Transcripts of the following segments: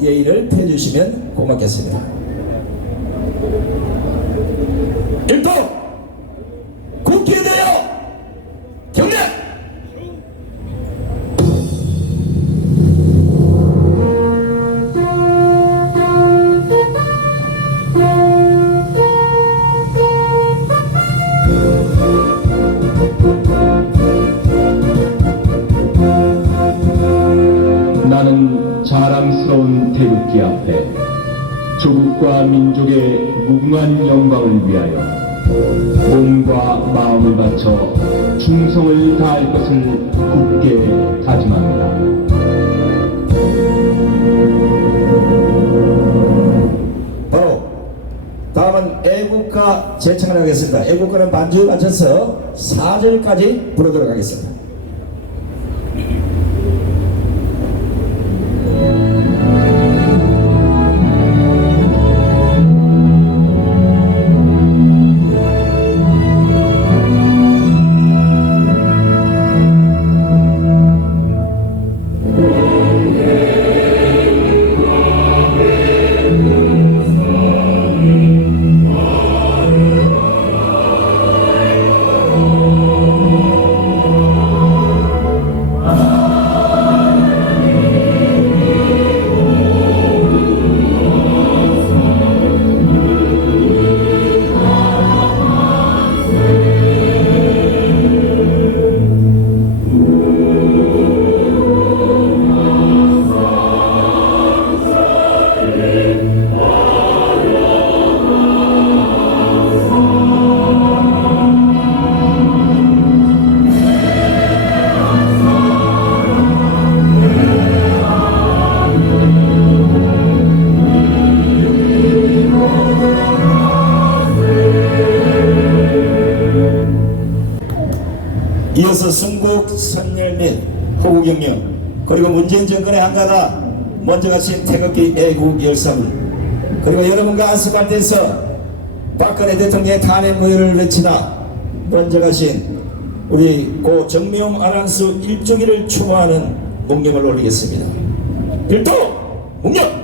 예의를 펴주시면 고맙겠습니다. 일동 국회에 대하여 경례! 나는 자랑스러운 태극기 앞에 조국과 민족의 무궁한 영광을 위하여 몸과 마음을 바쳐 충성을 다할 것을 굳게 다짐합니다. 바로 다음은 애국가 제청을 하겠습니다. 애국가는 반주에 맞춰서 4절까지 부르도록 하겠습니다. 이어서 승국, 선열 및 호국영령 그리고 문재인 정권의 한가다 먼저 가신 태극기 애국 열사분 그리고 여러분과 아스팔트에서 박근혜 대통령의 탄핵 무효를 외치다 먼저 가신 우리 고 정명 아나운서 일주기를 추모하는 묵념을 올리겠습니다. 필도 묵념!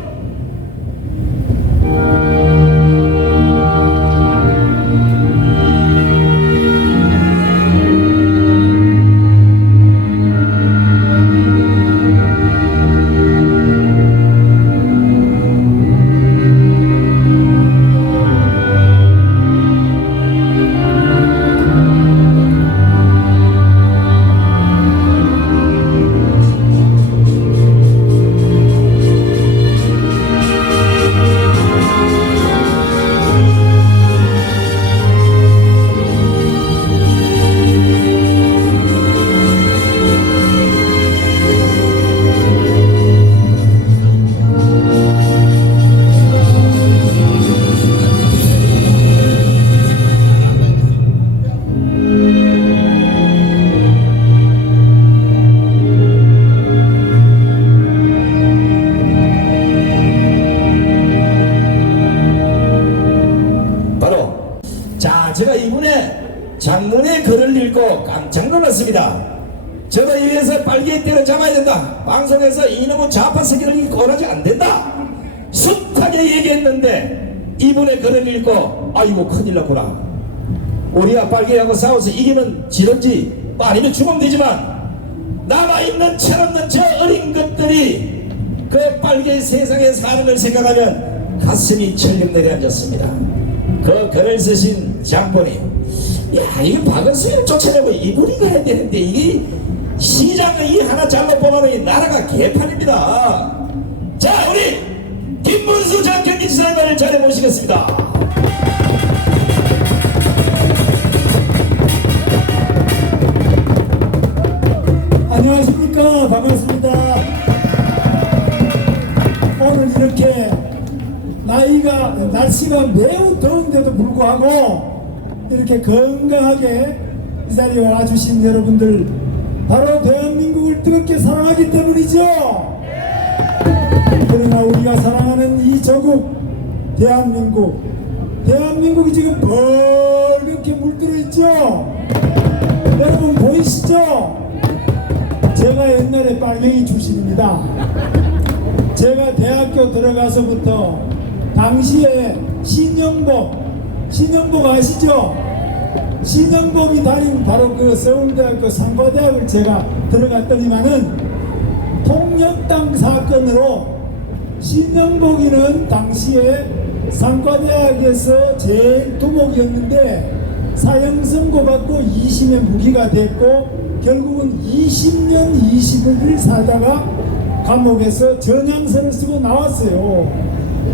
제가 이분의 장문의 글을 읽고 깜짝 놀랐습니다. 저도 이래서 빨개 때려잡아야 된다. 방송에서 이놈의 좌파 새끼를 거라지 안 된다. 숱하게 얘기했는데 이분의 글을 읽고 아이고 큰일 났구나. 우리가 빨개하고 싸워서 이기면 지든지 아니면 죽으면 되지만 남아있는 철없는 저 어린 것들이 그 빨개 세상에 사는 걸 생각하면 가슴이 철렁 내려앉았습니다. 그 글을 쓰신 장본이 야 이거 박은수를 쫓아내고 이분이 가야 되는데 이게 시장을 이 하나 잘못 보면 나라가 개판입니다. 자 우리 김문수 전 경기지사님을 자리에 모시겠습니다. 안녕하십니까. 반갑습니다. 오늘 이렇게 날씨가 매우 더운데도 불구하고 이렇게 건강하게 이 자리에 와주신 여러분들 바로 대한민국을 뜨겁게 사랑하기 때문이죠. 그러나 우리가 사랑하는 이 조국 대한민국이 지금 벌겋게 물들어 있죠. 여러분 보이시죠? 제가 옛날에 빨갱이 출신입니다. 제가 대학교 들어가서부터 당시에 신영복 아시죠? 신영복이 다닌 바로 그 서울대학교 상과대학을 제가 들어갔더니만은 통역당 사건으로 신영복이는 당시에 상과대학에서 제일 두목이었는데 사형 선고받고 2심에 무기가 됐고 결국은 20년 20을 살다가 감옥에서 전향서를 쓰고 나왔어요.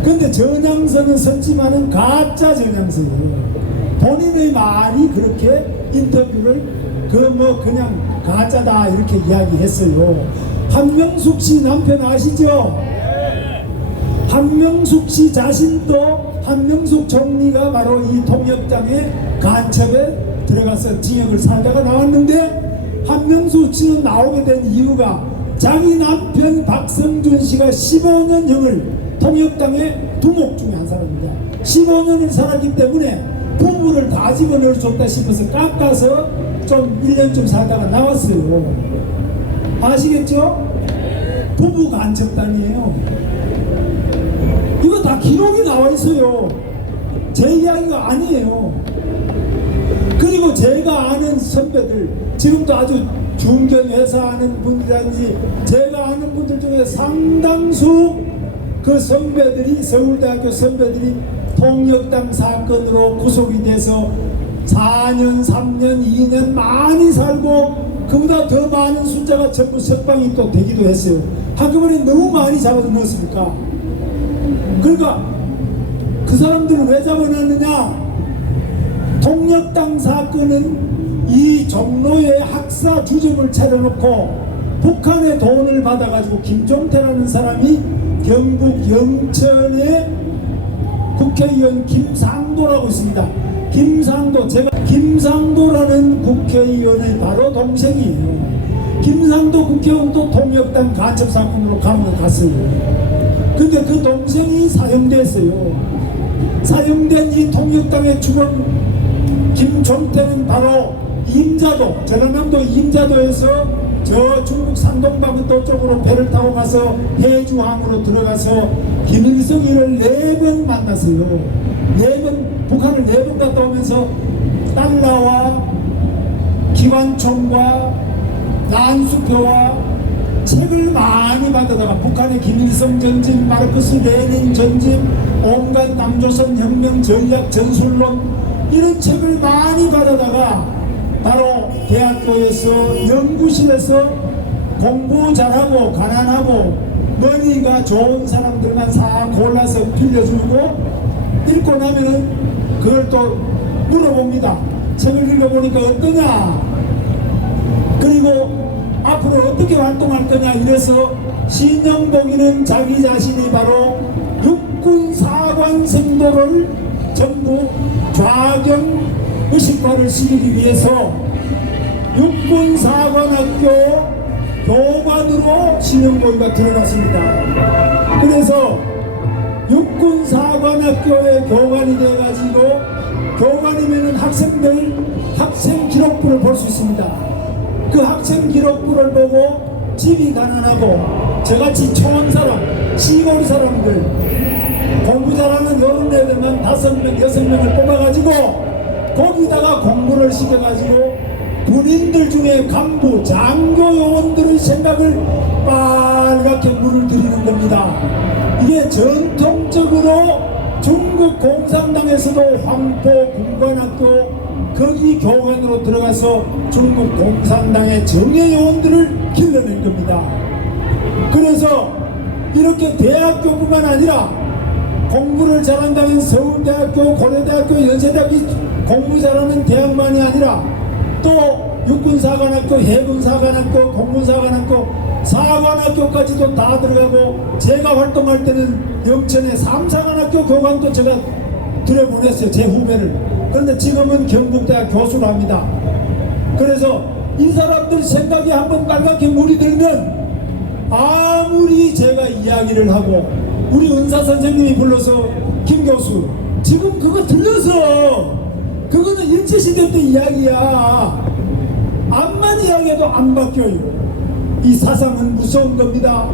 근데 전향서는 썼지만은 가짜 전향서예요. 본인의 말이 그렇게 인터뷰를 그냥 가짜다 이렇게 이야기했어요. 한명숙 씨 남편 아시죠? 한명숙 씨 자신도 한명숙 총리가 바로 이 통역장의 간첩에 들어가서 징역을 살다가 나왔는데 한명숙 씨는 나오게 된 이유가 자기 남편 박성준 씨가 15년형을 통역당의 두목 중에 한 사람입니다. 15년을 살았기 때문에 부부를 다 집어넣을 수 없다 싶어서 깎아서 좀 1년 좀 살다가 나왔어요. 아시겠죠? 부부 간첩단이에요. 이거 다 기록이 나와 있어요. 제 이야기가 아니에요. 그리고 제가 아는 선배들, 지금도 아주 중견 회사 아는 분들이라든지 제가 아는 분들 중에 상당수 그 선배들이 서울대학교 선배들이 통역당 사건으로 구속이 돼서 4년, 3년, 2년 많이 살고 그보다 더 많은 숫자가 전부 석방이 또 되기도 했어요. 한꺼번에 너무 많이 잡아서 넣었으니까. 그러니까 그 사람들을 왜 잡아놨느냐? 통역당 사건은 이 종로에 학사 주점을 차려놓고 북한의 돈을 받아가지고 김종태라는 사람이 경북 영천의 국회의원 김상도라고 있습니다. 김상도라는 국회의원의 바로 동생이에요. 김상도 국회의원도 통역당 간첩 사건으로 감옥에 갔어요. 근데 그 동생이 사형됐어요. 사형된 이 통역당의 주범 김종태는 바로 임자도, 전라남도 임자도에서 저 중국 산동반도 쪽으로 배를 타고 가서 해주항으로 들어가서 김일성이를 4번 만났어요. 4번, 북한을 4번 갔다 오면서 달러와 기관총과 난수표와 책을 많이 받아다가 북한의 김일성 전집, 마르크스 레닌 전집, 온갖 남조선 혁명 전략 전술론 이런 책을 많이 받아다가 바로 대학교에서 연구실에서 공부 잘하고 가난하고 머리가 좋은 사람들만 싹 골라서 빌려주고 읽고 나면은 그걸 또 물어봅니다. 책을 읽어보니까 어떠냐? 그리고 앞으로 어떻게 활동할 거냐? 이래서 신영복이는 자기 자신이 바로 육군 사관 생도를 전부 좌경 의식화를 시키기 위해서 육군사관학교 교관으로 신영복이가 들어갔습니다. 그래서 육군사관학교의 교관이 돼가지고 교관이면은 학생들 학생 기록부를 볼 수 있습니다. 그 학생 기록부를 보고 집이 가난하고 저같이 초원 사람, 시골 사람들 공부 잘하는 여러 애들만 5명, 6명을 뽑아가지고 거기다가 공부를 시켜가지고 군인들 중에 간부, 장교 요원들의 생각을 빨갛게 물을 들이는 겁니다. 이게 전통적으로 중국 공산당에서도 황포 군관학교 거기 교관으로 들어가서 중국 공산당의 정예 요원들을 길러낸 겁니다. 그래서 이렇게 대학교뿐만 아니라 공부를 잘한다면 서울대학교, 고려대학교, 연세대학교 공부 잘하는 대학만이 아니라 또 육군사관학교, 해군사관학교, 공군사관학교, 사관학교까지도 다 들어가고 제가 활동할 때는 영천의 삼사관학교 교관도 제가 들여보냈어요. 제 후배를. 그런데 지금은 경북대학 교수로 합니다. 그래서 이 사람들 생각이 한번 빨갛게 물이 들면 아무리 제가 이야기를 하고 우리 은사 선생님이 불러서 김 교수 지금 그거 들려서 그거는 일제시대 때 이야기야. 암만 이야기해도 안 바뀌어요. 이 사상은 무서운 겁니다.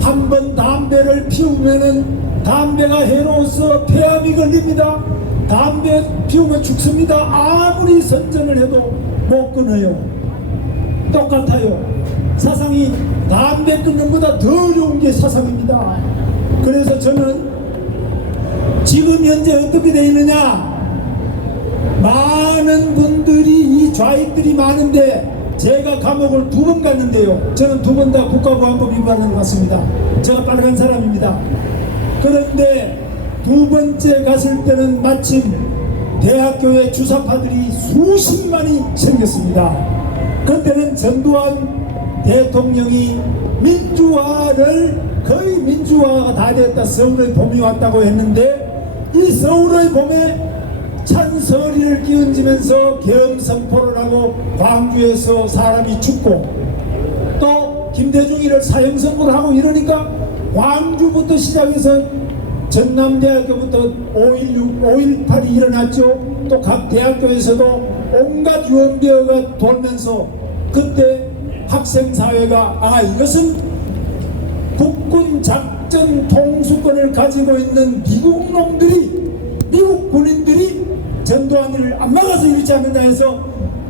한 번 담배를 피우면은 담배가 해로워서 폐암이 걸립니다. 담배 피우면 죽습니다. 아무리 선전을 해도 못 끊어요. 똑같아요. 사상이 담배 끊는 것보다 더 어려운 게 사상입니다. 그래서 저는 지금 현재 어떻게 되어 있느냐, 많은 분들이 이 좌익들이 많은데 제가 감옥을 2번 갔는데요, 저는 2번 다 국가보안법 위반을 갔습니다. 제가 빨간 사람입니다. 그런데 2번째 갔을 때는 마침 대학교에 주사파들이 수십만이 생겼습니다. 그때는 전두환 대통령이 민주화를, 거의 민주화가 다 됐다, 서울의 봄이 왔다고 했는데, 이 서울의 봄에 찬서리를 끼얹으면서 계엄선포를 하고 광주에서 사람이 죽고, 또 김대중이를 사형선고를 하고 이러니까 광주부터 시작해서 전남대학교부터 5.18이 일어났죠. 또 각 대학교에서도 온갖 유언비어가 돌면서, 그때 학생사회가 이것은 국군 작전 통수권을 가지고 있는 미국 놈들이, 미국 군인들이 전두환을 안 막아서 이러지 않는다 해서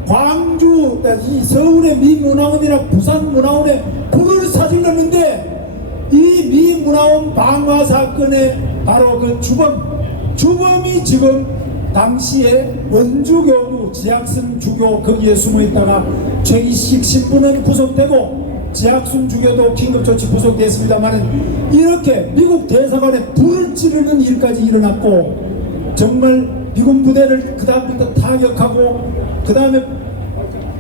광주, 이 서울의 미 문화원이나 부산 문화원에 불을 사질렀는데, 이 미 문화원 방화 사건의 바로 그 주범이 지금 당시에 원주교구 지학순 주교 거기에 숨어 있다가 최기식 신부는 구속되고 지학순 주교도 긴급조치 구속됐습니다만, 이렇게 미국 대사관에 불을 지르는 일까지 일어났고, 정말 미군 부대를 그 다음부터 타격하고, 그 다음에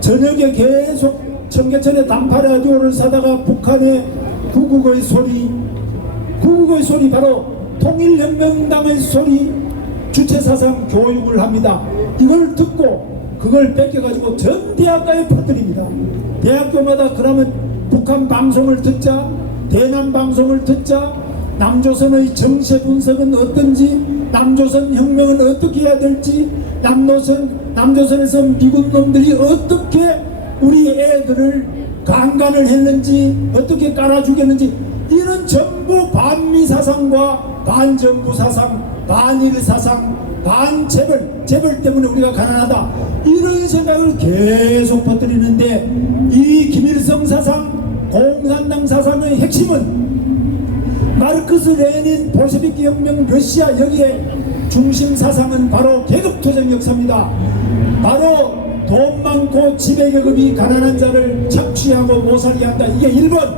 저녁에 계속 청계천에 단파 라디오를 사다가 북한의 구국의 소리 바로 통일혁명당의 소리, 주체사상 교육을 합니다. 이걸 듣고 그걸 뺏겨가지고 전 대학가에 퍼뜨립니다. 대학교마다 그러면 북한 방송을 듣자, 대남 방송을 듣자, 남조선의 정세 분석은 어떤지, 남조선 혁명은 어떻게 해야 될지, 남조선에서 미군 놈들이 어떻게 우리 애들을 강간을 했는지, 어떻게 깔아주겠는지, 이런 전부 반미 사상과 반정부 사상, 반일 사상, 반재벌 때문에 우리가 가난하다, 이런 생각을 계속 퍼뜨리는데, 이 김일성 사상, 공산당 사상의 핵심은 마르크스, 레닌, 볼셰비키 혁명, 러시아, 여기에 중심 사상은 바로 계급투쟁 역사입니다. 바로 돈 많고 지배계급이 가난한 자를 착취하고 못살게 한다, 이게 1번.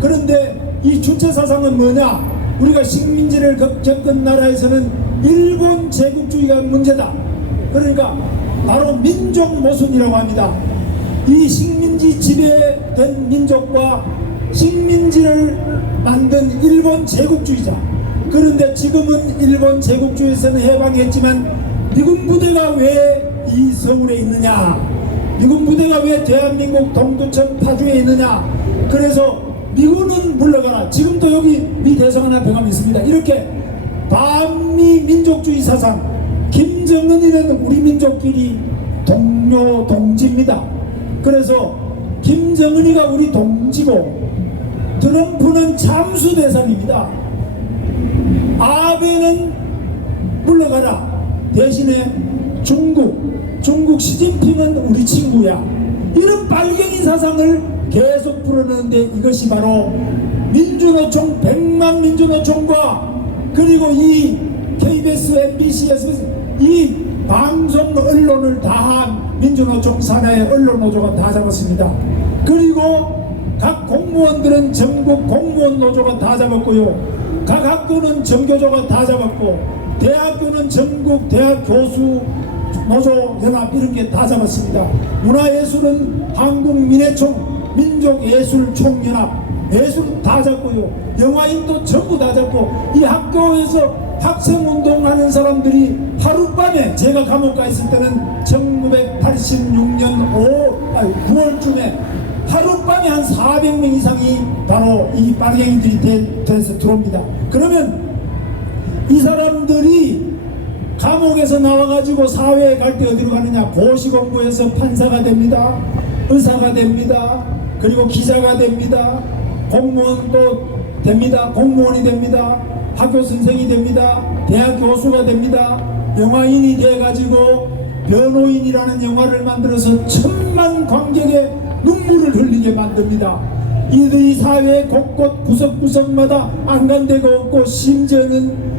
그런데 이 주체 사상은 뭐냐? 우리가 식민지를 겪은 나라에서는 일본 제국주의가 문제다. 그러니까 바로 민족 모순이라고 합니다. 이 식민지 지배된 민족과 식민지를 만든 일본 제국주의자. 그런데 지금은 일본 제국주의에서는 해방했지만 미군 부대가 왜 이 서울에 있느냐, 미군 부대가 왜 대한민국 동두천 파주에 있느냐. 그래서 미군은 물러가라, 지금도 여기 미 대사관 앞에 가면 있습니다. 이렇게 반미 민족주의 사상, 김정은이라는 우리 민족끼리 동료 동지입니다. 그래서 김정은이가 우리 동지고 트럼프는 잠수 대상입니다. 아베는 물러가라, 대신에 중국 시진핑은 우리 친구야, 이런 빨갱이 사상을 계속 풀어내는데, 이것이 바로 민주노총, 100만 민주노총과 그리고 이 KBS, MBC, SBS 이 방송 언론을 다한 민주노총 산하의 언론노조가 다 잡았습니다. 그리고 각 공무원들은 전국 공무원 노조가 다 잡았고요, 각 학교는 전교조가 다 잡았고, 대학교는 전국 대학 교수 노조 연합 이런 게 다 잡았습니다. 문화예술은 한국민예총, 민족예술총연합, 예술 다 잡고요, 영화인도 전부 다 잡고, 이 학교에서 학생운동하는 사람들이 하룻밤에, 제가 감옥 가 있을 때는 1986년 9월쯤에 하룻밤에 한 400명 이상이 바로 이 빨갱이들이 돼서 들어옵니다. 그러면 이 사람들이 감옥에서 나와가지고 사회에 갈 때 어디로 가느냐? 고시공부해서 판사가 됩니다, 의사가 됩니다, 그리고 기자가 됩니다, 공무원도 됩니다. 공무원이 됩니다. 학교 선생이 됩니다. 대학 교수가 됩니다. 영화인이 돼가지고 변호인이라는 영화를 만들어서 천만 관객의 눈물을 흘리게 만듭니다. 이들이 사회 곳곳 구석구석마다 안간데가 없고 심지어는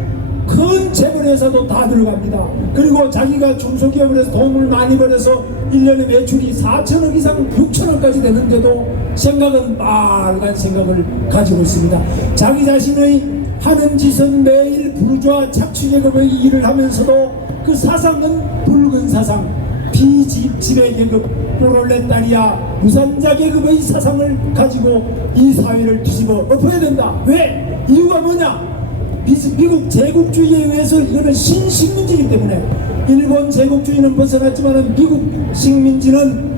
큰 재벌회사도 다 들어갑니다. 그리고 자기가 중소기업을 해서 돈을 많이 벌어서 1년에 매출이 4천억 이상 6천억까지 되는데도 생각은 빨간 생각을 가지고 있습니다. 자기 자신의 하는 짓은 매일 부르주아 착취계급의 일을 하면서도 그 사상은 붉은 사상, 비지배계급, 프롤레타리아, 무산자 계급의 사상을 가지고 이 사회를 뒤집어 엎어야 된다. 왜? 이유가 뭐냐? 미국 제국주의에 의해서 이거는 신식민지이기 때문에 일본 제국주의는 벗어났지만 미국 식민지는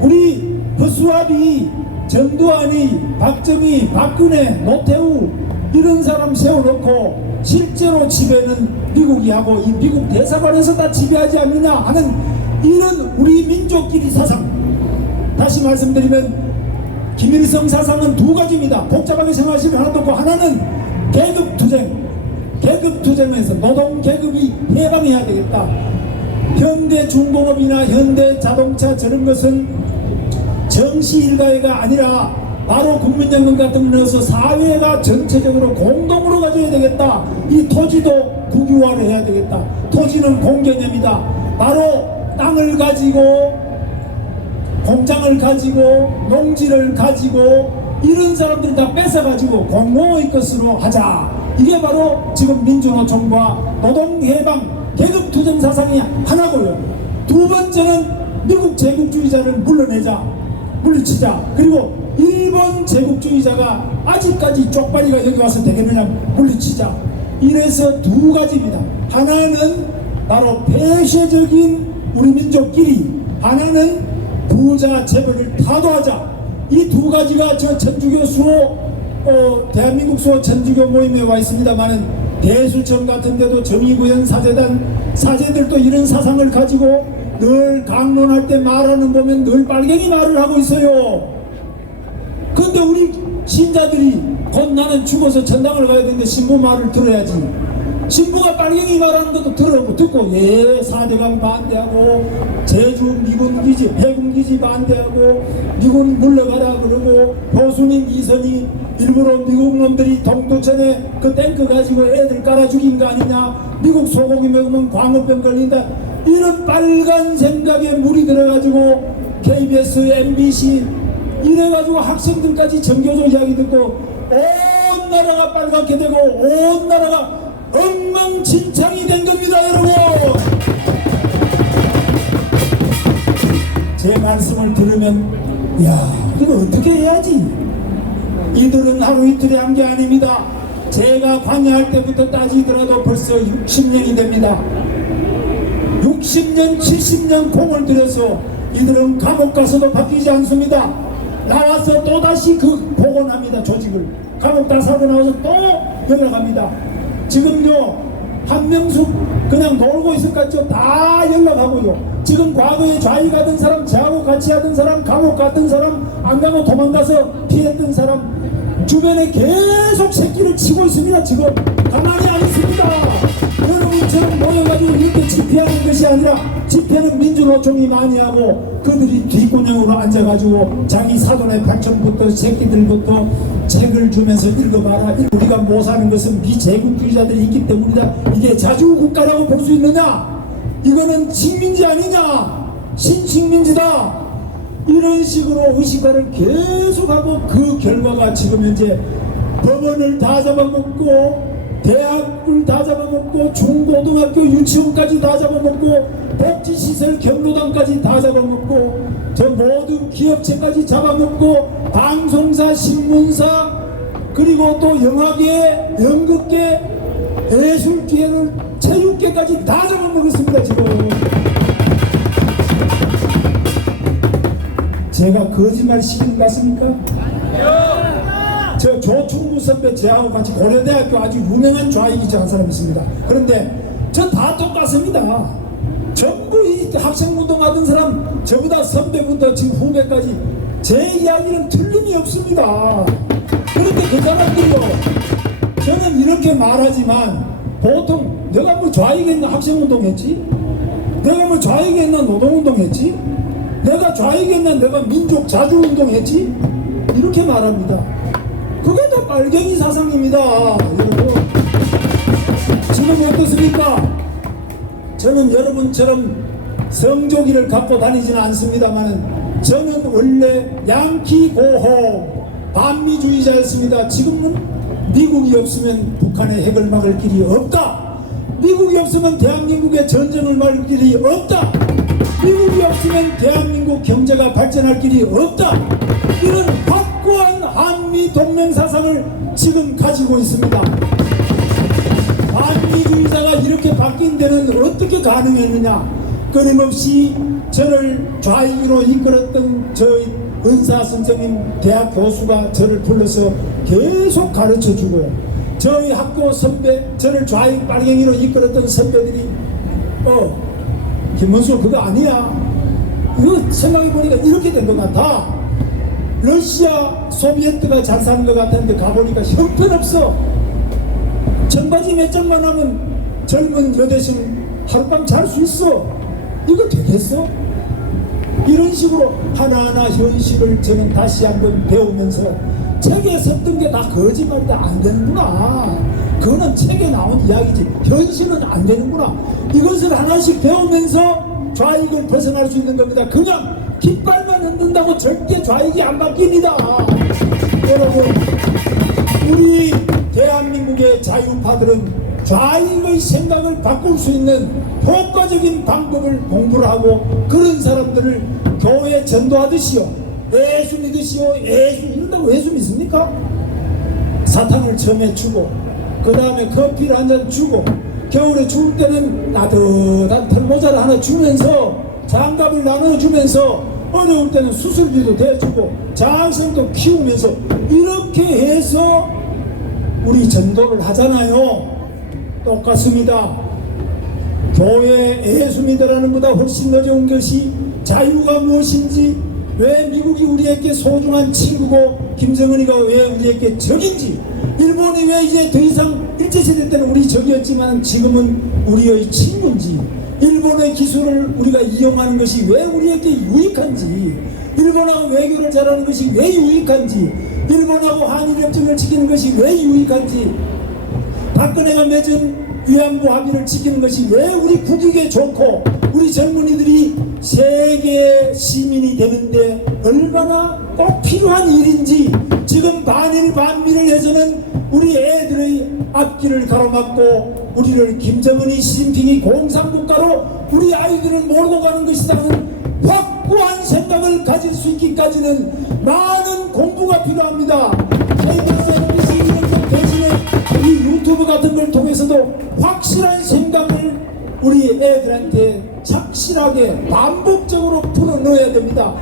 우리 허수아비, 전두환이, 박정희, 박근혜, 노태우 이런 사람 세워놓고 실제로 지배는 미국이 하고 이 미국 대사관에서 다 지배하지 않느냐 하는 이런 우리 민족끼리 사상. 다시 말씀드리면 김일성 사상은 두 가지입니다. 복잡하게 생각하시면 하나도 없고, 하나는 계급투쟁. 계급투쟁에서 노동계급이 해방해야 되겠다. 현대중공업이나 현대자동차 저런 것은 정시일가회가 아니라 바로 국민연금 같은 걸 넣어서 사회가 전체적으로 공동으로 가져야 되겠다. 이 토지도 국유화를 해야 되겠다. 토지는 공개념이다. 바로 땅을 가지고 공장을 가지고 농지를 가지고 이런 사람들 다 뺏어가지고 공공의 것으로 하자. 이게 바로 지금 민주노총과 노동해방 계급투쟁 사상이 하나고요. 두 번째는 미국 제국주의자를 물리치자. 그리고 일본 제국주의자가 아직까지 쪽발이가 여기 와서 되겠느냐 물리치자. 이래서 두 가지입니다. 하나는 바로 폐쇄적인 우리 민족끼리, 하나는 부자 재벌을 타도하자. 이 두 가지가 저 천주교 수호 대한민국 수호 천주교 모임에 와 있습니다만은 대수청 같은 데도 정의구현 사제단 사제들도 이런 사상을 가지고 늘 강론할 때 말하는 보면 늘 빨갱이 말을 하고 있어요. 근데 우리 신자들이 곧 나는 죽어서 전당을 가야 되는데 신부 말을 들어야지. 신부가 빨갱이 말하는 것도 듣고 예 사대강 반대하고 제주 미군기지 해군기지 반대하고 미군 물러가라 그러고 교수님 이선이 일부러 미국 놈들이 동두천에 그 탱크 가지고 애들 깔아 죽인 거 아니냐, 미국 소고기 먹으면 광우병 걸린다, 이런 빨간 생각에 물이 들어가지고 KBS, MBC 이래가지고 학생들까지 정교조 이야기 듣고 온 나라가 빨갛게 되고 온 나라가 엉망진창이 된 겁니다, 여러분. 제 말씀을 들으면 야 이거 어떻게 해야지. 이들은 하루 이틀에 한 게 아닙니다. 제가 관여할 때부터 따지더라도 벌써 60년이 됩니다. 60년 70년 공을 들여서 이들은 감옥 가서도 바뀌지 않습니다. 나와서 또다시 그 복원합니다. 조직을 감옥 다 사고 나와서 또 연락합니다. 지금요 한명숙 그냥 놀고 있을 것 같죠? 다 연락하고요. 지금 과거에 좌익 가던 사람, 저하고 같이 하던 사람, 감옥 갔던 사람, 안 가고 도망가서 피했던 사람 주변에 계속 새끼를 치고 있습니다. 지금 가만히 안 있습니다. 여러분처럼 모여가지고 이렇게 집회하는 것이 아니라 집회는 민주노총이 많이 하고 그들이 뒷구녕으로 앉아가지고 자기 사돈의 발전부터 새끼들부터 책을 주면서 읽어봐라. 우리가 못 사는 것은 미제국주의자들이 있기 때문이다. 이게 자주국가라고 볼 수 있느냐? 이거는 식민지 아니냐? 신식민지다. 이런 식으로 의식화를 계속하고 그 결과가 지금 현재 법원을 다 잡아먹고 대학을 다 잡아먹고 중고등학교 유치원까지 다 잡아먹고 복지시설 경로당까지 다 잡아먹고 저 모든 기업체까지 잡아먹고 방송사 신문사 그리고 또 영화계 연극계 예술계를 체육계까지 다 잡아먹었습니다. 지금 제가 거짓말 시키는 것 같습니까? 저 조충무 선배 저하고 같이 고려대학교 아주 유명한 좌익이자 한 사람 있습니다. 그런데 저 다 똑같습니다. 전부 이 학생운동 하던 사람 저보다 선배부터 지금 후배까지 제 이야기는 틀림이 없습니다. 그런데 그 사람들도 저는 이렇게 말하지만 보통 내가 뭐 좌익에 있는 학생운동 했지? 내가 뭐 좌익에 있는 노동운동 했지? 내가 좌익에 있는 내가 민족 자주운동 했지? 이렇게 말합니다. 그게 다 빨갱이 사상입니다. 여러분 지금 어떻습니까? 저는 여러분처럼 성조기를 갖고 다니지는 않습니다만 저는 원래 양키 고호 반미주의자였습니다. 지금은 미국이 없으면 북한의 핵을 막을 길이 없다. 미국이 없으면 대한민국의 전쟁을 막을 길이 없다. 미국이 없으면 대한민국 경제가 발전할 길이 없다. 이런 확고한 한미 동맹 사상을 지금 가지고 있습니다. 반미주의자가 이렇게 바뀐 데는 어떻게 가능했느냐? 끊임없이 저를 좌익으로 이끌었던 저희 은사 선생님 대학 교수가 저를 불러서 계속 가르쳐주고요. 저희 학교 선배, 저를 좌익 빨갱이로 이끌었던 선배들이 김문수 그거 아니야. 이거 생각해보니까 이렇게 된 것 같아. 러시아 소비에트가 잘 사는 것 같았는데 가보니까 형편없어. 청바지 몇 장만 하면 젊은 여대생 하룻밤 잘 수 있어. 이거 되겠어? 이런 식으로 하나하나 현실을 저는 다시 한번 배우면서 책에 썼던 게 다 거짓말인데 안 되는구나. 그거는 책에 나온 이야기지 현실은 안 되는구나. 이것을 하나씩 배우면서 좌익을 벗어날 수 있는 겁니다. 그냥 깃발만 흔든다고 절대 좌익이 안 바뀝니다. 여러분 우리 대한민국의 자유파들은 좌익의 생각을 바꿀 수 있는 효과적인 방법을 공부를 하고 그런 사람들을 교회에 전도하듯이요. 예수 믿으시오. 예수 이런다고 예수 믿습니까? 사탕을 처음에 주고 그 다음에 커피를 한 잔 주고 겨울에 추울 때는 따뜻한 털모자를 하나 주면서 장갑을 나눠주면서 어려울 때는 수술비도 대주고 장성도 키우면서 이렇게 해서 우리 전도를 하잖아요. 똑같습니다. 교회 예수 믿으라는 것보다 훨씬 어려운 것이 자유가 무엇인지, 왜 미국이 우리에게 소중한 친구고 김정은이가 왜 우리에게 적인지, 일본이 왜 이제 더 이상 일제시대 때는 우리 적이었지만 지금은 우리의 친구인지, 일본의 기술을 우리가 이용하는 것이 왜 우리에게 유익한지, 일본하고 외교를 잘하는 것이 왜 유익한지, 일본하고 한일협정을 지키는 것이 왜 유익한지, 박근혜가 맺은 위안부 합의를 지키는 것이 왜 우리 국익에 좋고 우리 젊은이들이 세계 시민이 되는데 얼마나 꼭 필요한 일인지 지금 반일 반미를 해서는 우리 애들의 앞길을 가로막고 우리를 김정은이 시진핑이 공산국가로 우리 아이들을 몰고 가는 것이라는 확고한 생각을 가질 수 있기까지는 많은 공부가 필요합니다. KBS 이런 대신에 이 유튜브 같은 걸 통해서도 확실한 생각을 우리 애들한테 착실하게 반복적으로 풀어넣어야 됩니다.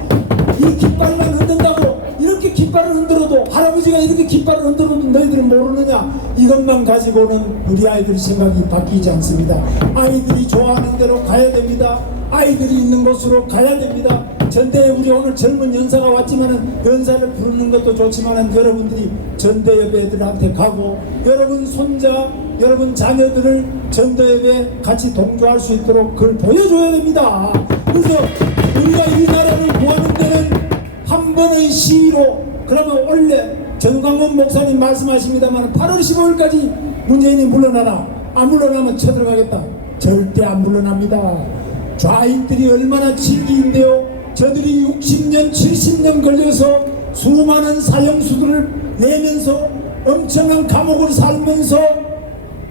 이 깃발만 흔든다고 이렇게 깃발을 흔들어도 할아버지가 이렇게 깃발을 흔들어도 너희들은 모르느냐, 이것만 가지고는 우리 아이들 생각이 바뀌지 않습니다. 아이들이 좋아하는 대로 가야 됩니다. 아이들이 있는 곳으로 가야 됩니다. 전대에 우리 오늘 젊은 연사가 왔지만은 연사를 부르는 것도 좋지만은 여러분들이 전대예배들한테 가고 여러분 손자 여러분 자녀들을 전도예배 같이 동조할 수 있도록 그걸 보여줘야 됩니다. 그래서 우리가 이 나라를 구하는 데는 한 번의 시위로, 그러면 원래 전광훈 목사님 말씀하십니다만 8월 15일까지 문재인이 물러나라, 안 물러나면 쳐들어가겠다. 절대 안 물러납니다. 좌익들이 얼마나 진기인데요. 저들이 60년 70년 걸려서 수많은 사형수들을 내면서 엄청난 감옥을 살면서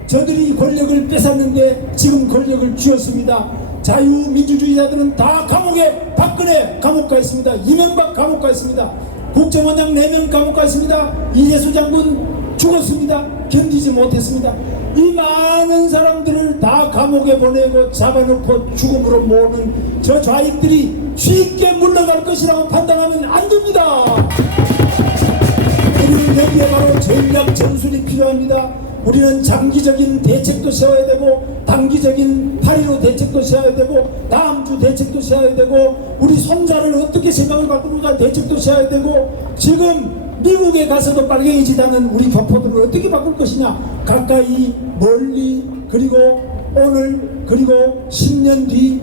저들이 권력을 뺏었는데 지금 권력을 쥐었습니다. 자유민주주의자들은 다 감옥에, 박근혜 감옥 가 있습니다. 이명박 감옥 가 있습니다. 국정원장 4명 감옥 가 있습니다. 이재수 장군 죽었습니다. 견디지 못했습니다. 이 많은 사람들을 다 감옥에 보내고 잡아놓고 죽음으로 모으는 저 좌익들이 쉽게 물러갈 것이라고 판단하면 안 됩니다. 우리는 여기에 바로 전략 전술이 필요합니다. 우리는 장기적인 대책도 세워야 되고 단기적인 8.15 대책도 세워야 되고 다음 주 대책도 세워야 되고 우리 손자를 어떻게 생각을 바꾸는가 대책도 세워야 되고 지금 미국에 가서도 빨갱이 지당은 우리 교포들을 어떻게 바꿀 것이냐. 가까이 멀리 그리고 오늘 그리고 10년 뒤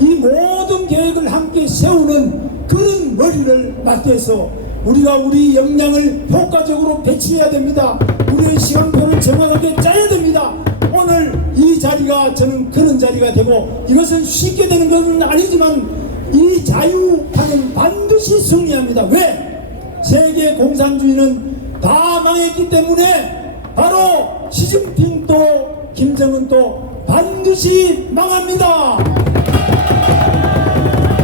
이 모든 계획을 함께 세우는 그런 머리를 맞대서 우리가 우리 역량을 효과적으로 배치해야 됩니다. 우리의 시간표를 정확하게 짜야 됩니다. 오늘 이 자리가 저는 그런 자리가 되고 이것은 쉽게 되는 것은 아니지만 이 자유파는 반드시 승리합니다. 왜? 세계 공산주의는 다 망했기 때문에 바로 시진핑도 김정은도 반드시 망합니다.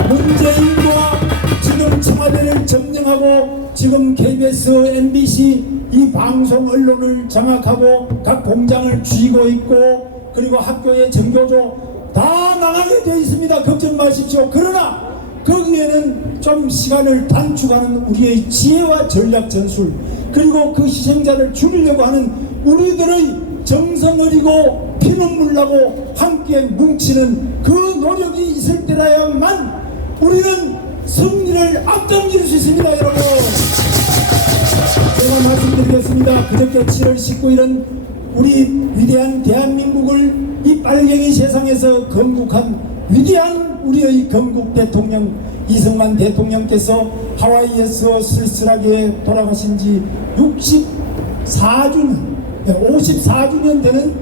문재인과 지금 청와대를 점령하고 지금 KBS, MBC 이 방송 언론을 장악하고 각 공장을 쥐고 있고 그리고 학교의 전교조 다 망하게 되어 있습니다. 걱정 마십시오. 그러나 거기에는 좀 시간을 단축하는 우리의 지혜와 전략 전술 그리고 그 희생자를 줄이려고 하는 우리들의 정성 어리고 피눈물 나고 함께 뭉치는 그 노력이 있을 때라야만 우리는 승리를 앞당길 수 있습니다. 여러분, 제가 말씀드리겠습니다. 그저께 7월 19일은 우리 위대한 대한민국을 이 빨갱이 세상에서 건국한 위대한 우리의 건국 대통령 이승만 대통령께서 하와이에서 쓸쓸하게 돌아가신 지 64주년 54주년 되는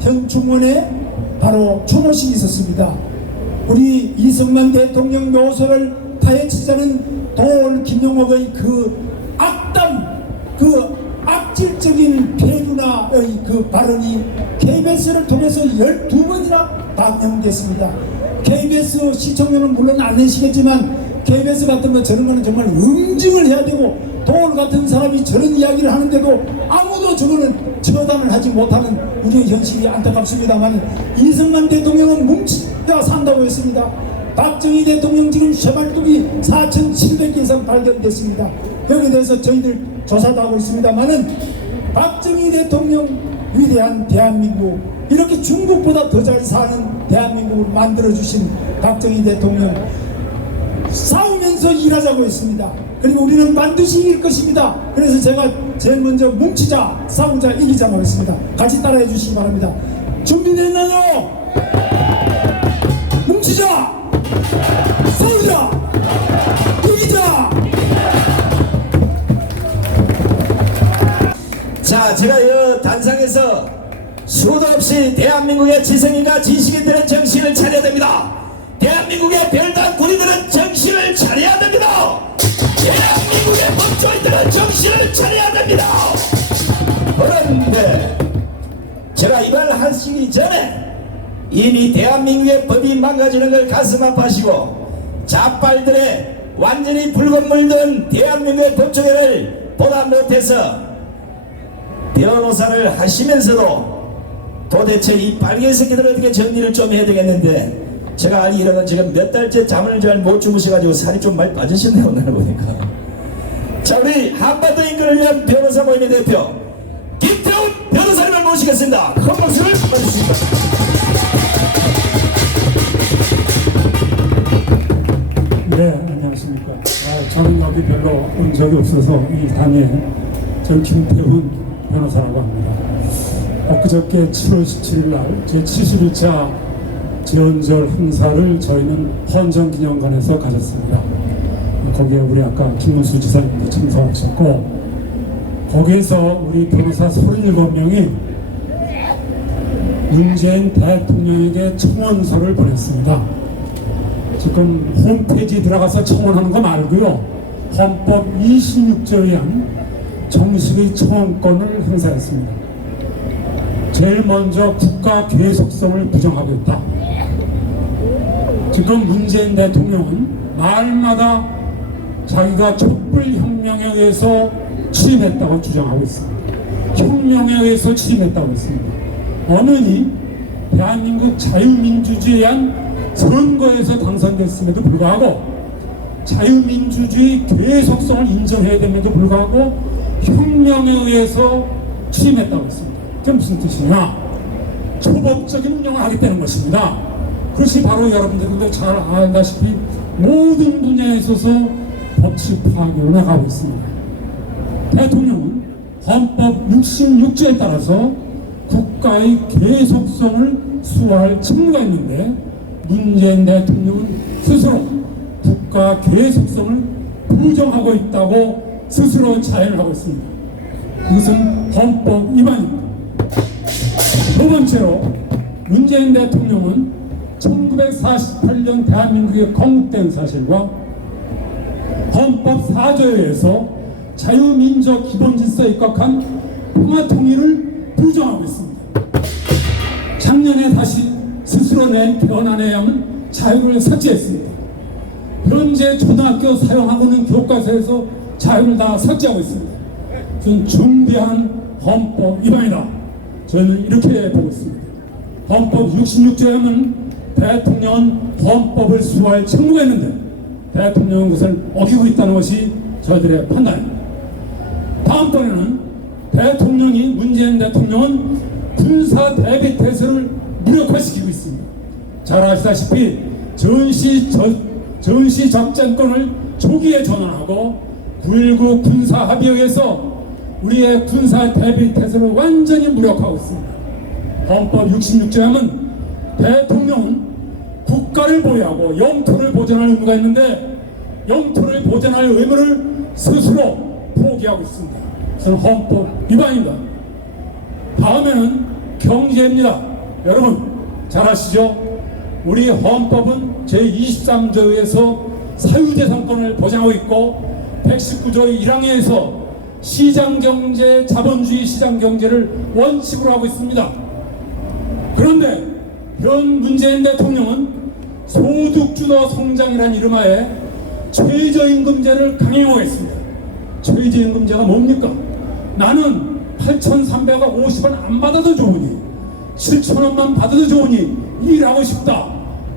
현충원에 바로 추모식이 있었습니다. 우리 이승만 대통령 묘소를 파헤치자는 도올 김용옥의 그 악담, 그 악질적인 폐륜화의 그 발언이 KBS를 통해서 12번이나 방영됐습니다. KBS 시청률은 물론 안 내시겠지만 KBS 같은 거 저런 거는 정말 응징을 해야 되고 도올 같은 사람이 저런 이야기를 하는데도 아무도 저거는 처단을 하지 못하는 우리의 현실이 안타깝습니다만 이승만 대통령은 뭉치다 산다고 했습니다. 박정희 대통령 지금 쇠발뚝이 4,700개 이상 발견됐습니다. 여기에 대해서 저희들 조사도 하고 있습니다만은 박정희 대통령 위대한 대한민국 이렇게 중국보다 더 잘 사는 대한민국을 만들어주신 박정희 대통령 싸우면서 일하자고 했습니다. 그리고 우리는 반드시 이길 것입니다. 그래서 제가 제일 먼저 뭉치자 싸우자 이기자고 했습니다. 같이 따라해 주시기 바랍니다. 준비됐나요? 뭉치자 싸우자 이기자. 자, 제가 이 단상에서 수도 없이 대한민국의 지성인과 지식인들은 정신을 차려야 됩니다. 대한민국의 별단 군인들은 정신을 차려야 됩니다. 대한민국의 법조인들은 정신을 차려야 됩니다. 그런데 제가 이 말 하시기 전에 이미 대한민국의 법이 망가지는 걸 가슴 아파하시고 자빨들의 완전히 붉은 물든 대한민국의 법조계를 보다 못해서 변호사를 하시면서도 도대체 이 빨개 새끼들을 어떻게 정리를 좀 해야 되겠는데 제가 아니 이런 건 지금 몇 달째 잠을 잘 못 주무셔가지고 살이 좀 많이 빠지셨네요 오늘 보니까. 자, 우리 한반도 인권을 위한 변호사 모임의 대표 김태훈 변호사님을 모시겠습니다. 큰 박수를 받으십니다. 네, 안녕하십니까. 저는 여기 별로 온 적이 없어서 이 단에 저 김태훈 변호사라고 합니다. 엊그저께 7월 17일 날 제71차 지원절 행사를 저희는 헌정기념관에서 가졌습니다. 거기에 우리 아까 김문수 지사님도 참석하셨고 거기에서 우리 변호사 37명이 문재인 대통령에게 청원서를 보냈습니다. 지금 홈페이지 들어가서 청원하는 거 말고요. 헌법 26조에 의한 정식의 청원권을 행사했습니다. 제일 먼저 국가 계속성을 부정하겠다. 지금 문재인 대통령은 말마다 자기가 촛불혁명에 의해서 취임했다고 주장하고 있습니다. 혁명에 의해서 취임했다고 했습니다. 어느니 대한민국 자유민주주의에 의한 선거에서 당선됐음에도 불구하고 자유민주주의 계속성을 인정해야 됨에도 불구하고 혁명에 의해서 취임했다고 했습니다. 그게 무슨 뜻이냐? 초법적인 운영을 하겠다는 것입니다. 그것이 바로 여러분들도 잘 알다시피 모든 분야에 있어서 법치 파괴로 나가고 있습니다. 대통령은 헌법 66조에 따라서 국가의 계속성을 수호할 책무가 있는데 문재인 대통령은 스스로 국가 계속성을 부정하고 있다고 스스로 자행을 하고 있습니다. 이것은 헌법 위반입니다. 두 번째로 문재인 대통령은 1948년 대한민국이 건국된 사실과 헌법 4조에 의해서 자유민족 기본질서에 입각한 평화통일을 부정하고 있습니다. 작년에 다시 스스로 낸 개헌안에야만 자유를 삭제했습니다. 현재 초등학교 사용하고 있는 교과서에서 자유를 다 삭제하고 있습니다. 저는 중대한 헌법 위반이다. 저는 이렇게 보고 있습니다. 헌법 66조에 하면 대통령은 헌법을 수호할 책무가 있는데 대통령은 그것을 어기고 있다는 것이 저희들의 판단입니다. 다음번에는 대통령이 문재인 대통령은 군사 대비 태세를 무력화시키고 있습니다. 잘 아시다시피 전시 작전권을 조기에 전환하고 9.19 군사 합의에 의해서 우리의 군사 대비 태세를 완전히 무력화하고 있습니다. 헌법 66조에 하면 대통령은 국가를 보유하고 영토를 보존할 의무가 있는데 영토를 보존할 의무를 스스로 포기하고 있습니다. 그것은 헌법 위반입니다. 다음에는 경제입니다. 여러분 잘 아시죠? 우리 헌법은 제23조에서 사유재산권을 보장하고 있고 119조 1항에서 시장경제, 자본주의 시장경제를 원칙으로 하고 있습니다. 그런데 현 문재인 대통령은 소득주도 성장이라는 이름하에 최저임금제를 강행하고 있습니다. 최저임금제가 뭡니까? 나는 8,350원 안 받아도 좋으니 7,000원만 받아도 좋으니 일하고 싶다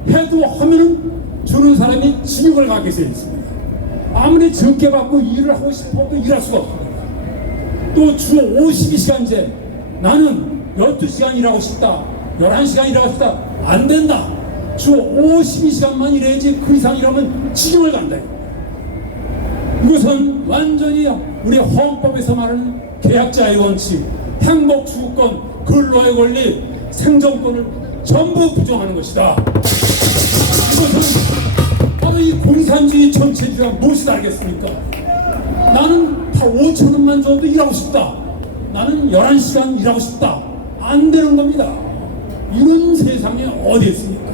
해도 하면은 주는 사람이 징역을 가게 되어 있습니다. 아무리 적게 받고 일을 하고 싶어도 일할 수가 없습니다. 또 주 52시간제 나는 12시간 일하고 싶다 11시간 일하고 싶다 안 된다. 주 52시간만 일해야지 그 이상 일하면 징역을 간다. 이것은 완전히 우리 헌법에서 말하는 계약자의 원칙, 행복주권, 근로의 권리, 생존권을 전부 부정하는 것이다. 이것은 바로 이 공산주의 정체주의가 무엇이 알겠습니까? 나는 5,000원만 줘도 일하고 싶다. 나는 11시간 일하고 싶다. 안 되는 겁니다. 이런 세상에 어디 있습니까?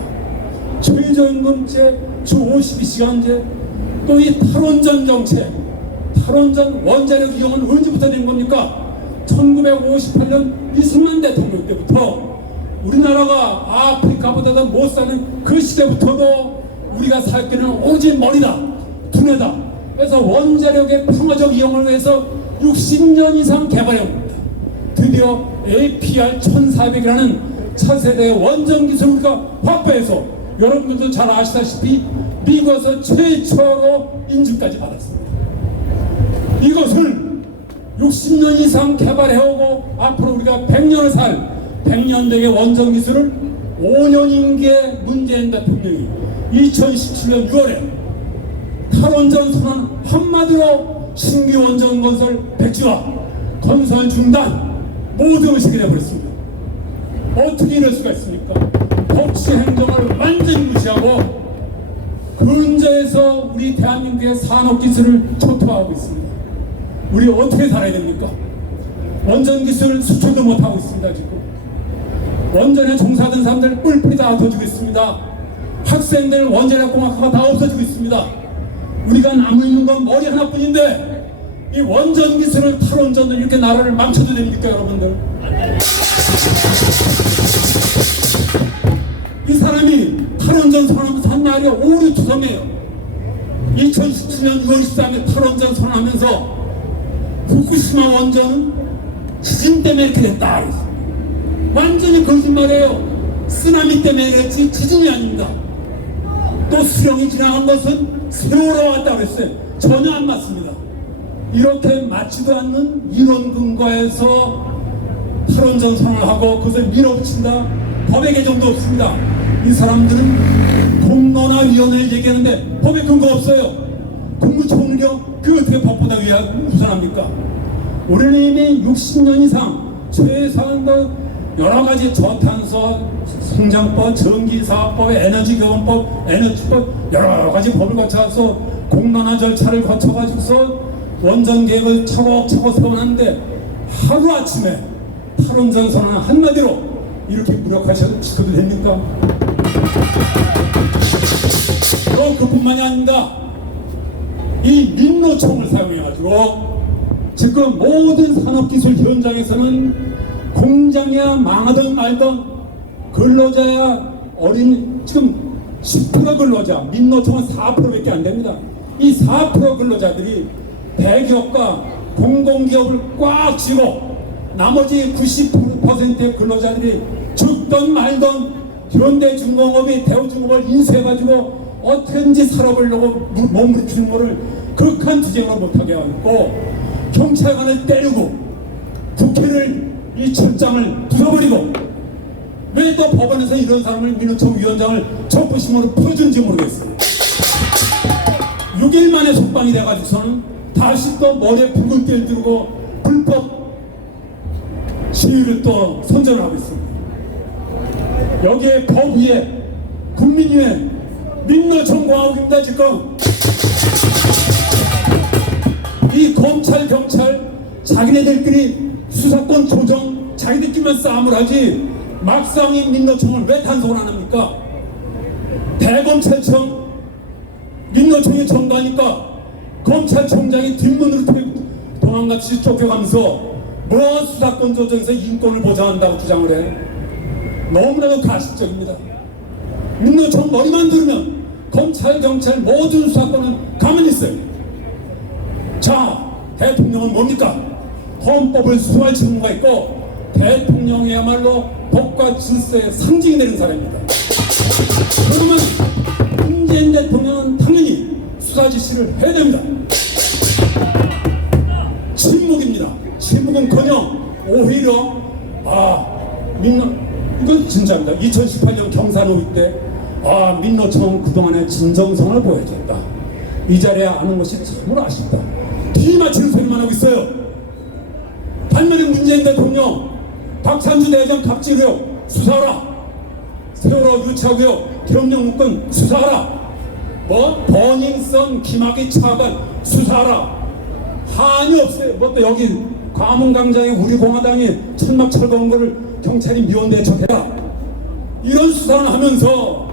최저임금제, 주 52시간제, 또 이 탈원전 정책, 탈원전 원자력 이용은 언제부터 된 겁니까? 1958년 이승만 대통령 때부터 우리나라가 아프리카보다도 못 사는 그 시대부터도 우리가 살 길은 오직 머리다, 두뇌다. 그래서 원자력의 평화적 이용을 위해서 60년 이상 개발해 옵니다. 드디어 APR 1400이라는 차세대의 원전 기술을 우리가 확보해서 여러분들도 잘 아시다시피 미국에서 최초로 인증까지 받았습니다. 이것을 60년 이상 개발해오고 앞으로 우리가 100년을 살 100년대의 원전 기술을 5년 임기의 문재인 대통령이 2017년 6월에 탈원전 선언 한마디로 신규 원전 건설 백지화, 건설 중단 모두 의식이 되어버렸습니다. 어떻게 이럴 수가 있습니까? 복지 행정을 완전히 무시하고 근저에서 우리 대한민국의 산업기술을 초토화하고 있습니다. 우리 어떻게 살아야 됩니까? 원전기술 수출도 못하고 있습니다. 지금 원전에 종사하던 사람들 뿔뿔이 다 터지고 있습니다. 학생들 원자력공학과가 다 없어지고 있습니다. 우리가 남아있는 건 머리 하나뿐인데 이 원전기술을 탈원전을 이렇게 나라를 망쳐도 됩니까 여러분들? 이 사람이 탈원전 선언하면서 한 날이 5.16 추석이에요. 2017년 6월 13일 탈원전 선언하면서 후쿠시마 원전은 지진 때문에 이렇게 됐다. 완전히 거짓말이에요. 쓰나미 때문에 그랬지 지진이 아닙니다. 또 수령이 지나간 것은 세월호가 왔다고 했어요. 전혀 안 맞습니다. 이렇게 맞지도 않는 이론 근거에서 탈원전 선언을 하고 그것을 밀어붙인다. 법의 개정도 없습니다. 이 사람들은 공론화위원회를 얘기하는데 법에 근거 없어요. 국무총리가 그 어떻게 법보다 우선합니까? 우리는 이미 60년 이상 최소한 여러 가지 저탄소 성장법, 전기사업법, 에너지교원법, 에너지법 여러 가지 법을 거쳐서 공론화 절차를 거쳐가지고서 원전 계획을 차곡차곡 세워놨는데 하루아침에 탈원전 선언 한마디로 이렇게 무력화시켜도 됩니까? 또 그뿐만이 아닙니다. 이 민노총을 사용해가지고 지금 모든 산업기술 현장에서는 공장이야 망하든 말든 근로자야 지금 10% 근로자, 민노총은 4%밖에 안 됩니다. 이 4% 근로자들이 대기업과 공공기업을 꽉 쥐고 나머지 90%의 근로자들이 죽든 말든 현대중공업이 대우중공업을 인수해가지고 어떻게든지 살아보려고 몸부림치는 거를 극한 투쟁을 못하게 하고 경찰관을 때리고 국회를 이 철장을 부숴버리고 왜 또 법원에서 이런 사람을 민노총 위원장을 적부심으로 풀어준지 모르겠어요. 6일 만에 속방이 돼가지고서는 다시 또 머리에 붉은 띠를 들고 불법 시위를 또 선전을 하고 있습니다. 여기에 법 위에 국민 위에 민노총 공화국입니다. 지금 이 검찰 경찰 자기네들끼리 수사권 조정 자기들끼리만 싸움을 하지 막상 이 민노총을 왜 단속을 안 합니까? 대검찰청 민노총이 전가하니까 검찰총장이 뒷문으로 도망같이 쫓겨가면서 뭐 수사권 조정에서 인권을 보장한다고 주장을 해. 너무나도 가식적입니다. 민노총 머리만 들으면 검찰 경찰 모든 수사권은 가만히 있어요. 자, 대통령은 뭡니까? 헌법을 수호할 책무가 있고 대통령이야말로 법과 질서의 상징이 되는 사람입니다. 그러면 문재인 대통령은 당연히 수사 지시를 해야 됩니다. 침묵입니다. 침묵은커녕 오히려 이건 진짜입니다. 2018년 경산호위 때 민노총은 그동안의 진정성을 보여줬다. 이 자리에 아는 것이 참으로 아쉽다. 뒤맞히는 소리만 하고 있어요. 반면에 문재인 대통령 박찬주 대전 갑질의혹 수사하라. 세월호 유착의혹 경영문건 수사하라. 버닝썬 김학의 차관 수사하라. 한이 없어요. 또 여기 과문광장에 우리 공화당이 천막 철거한 거를 경찰이 미원대처해라. 이런 수사를 하면서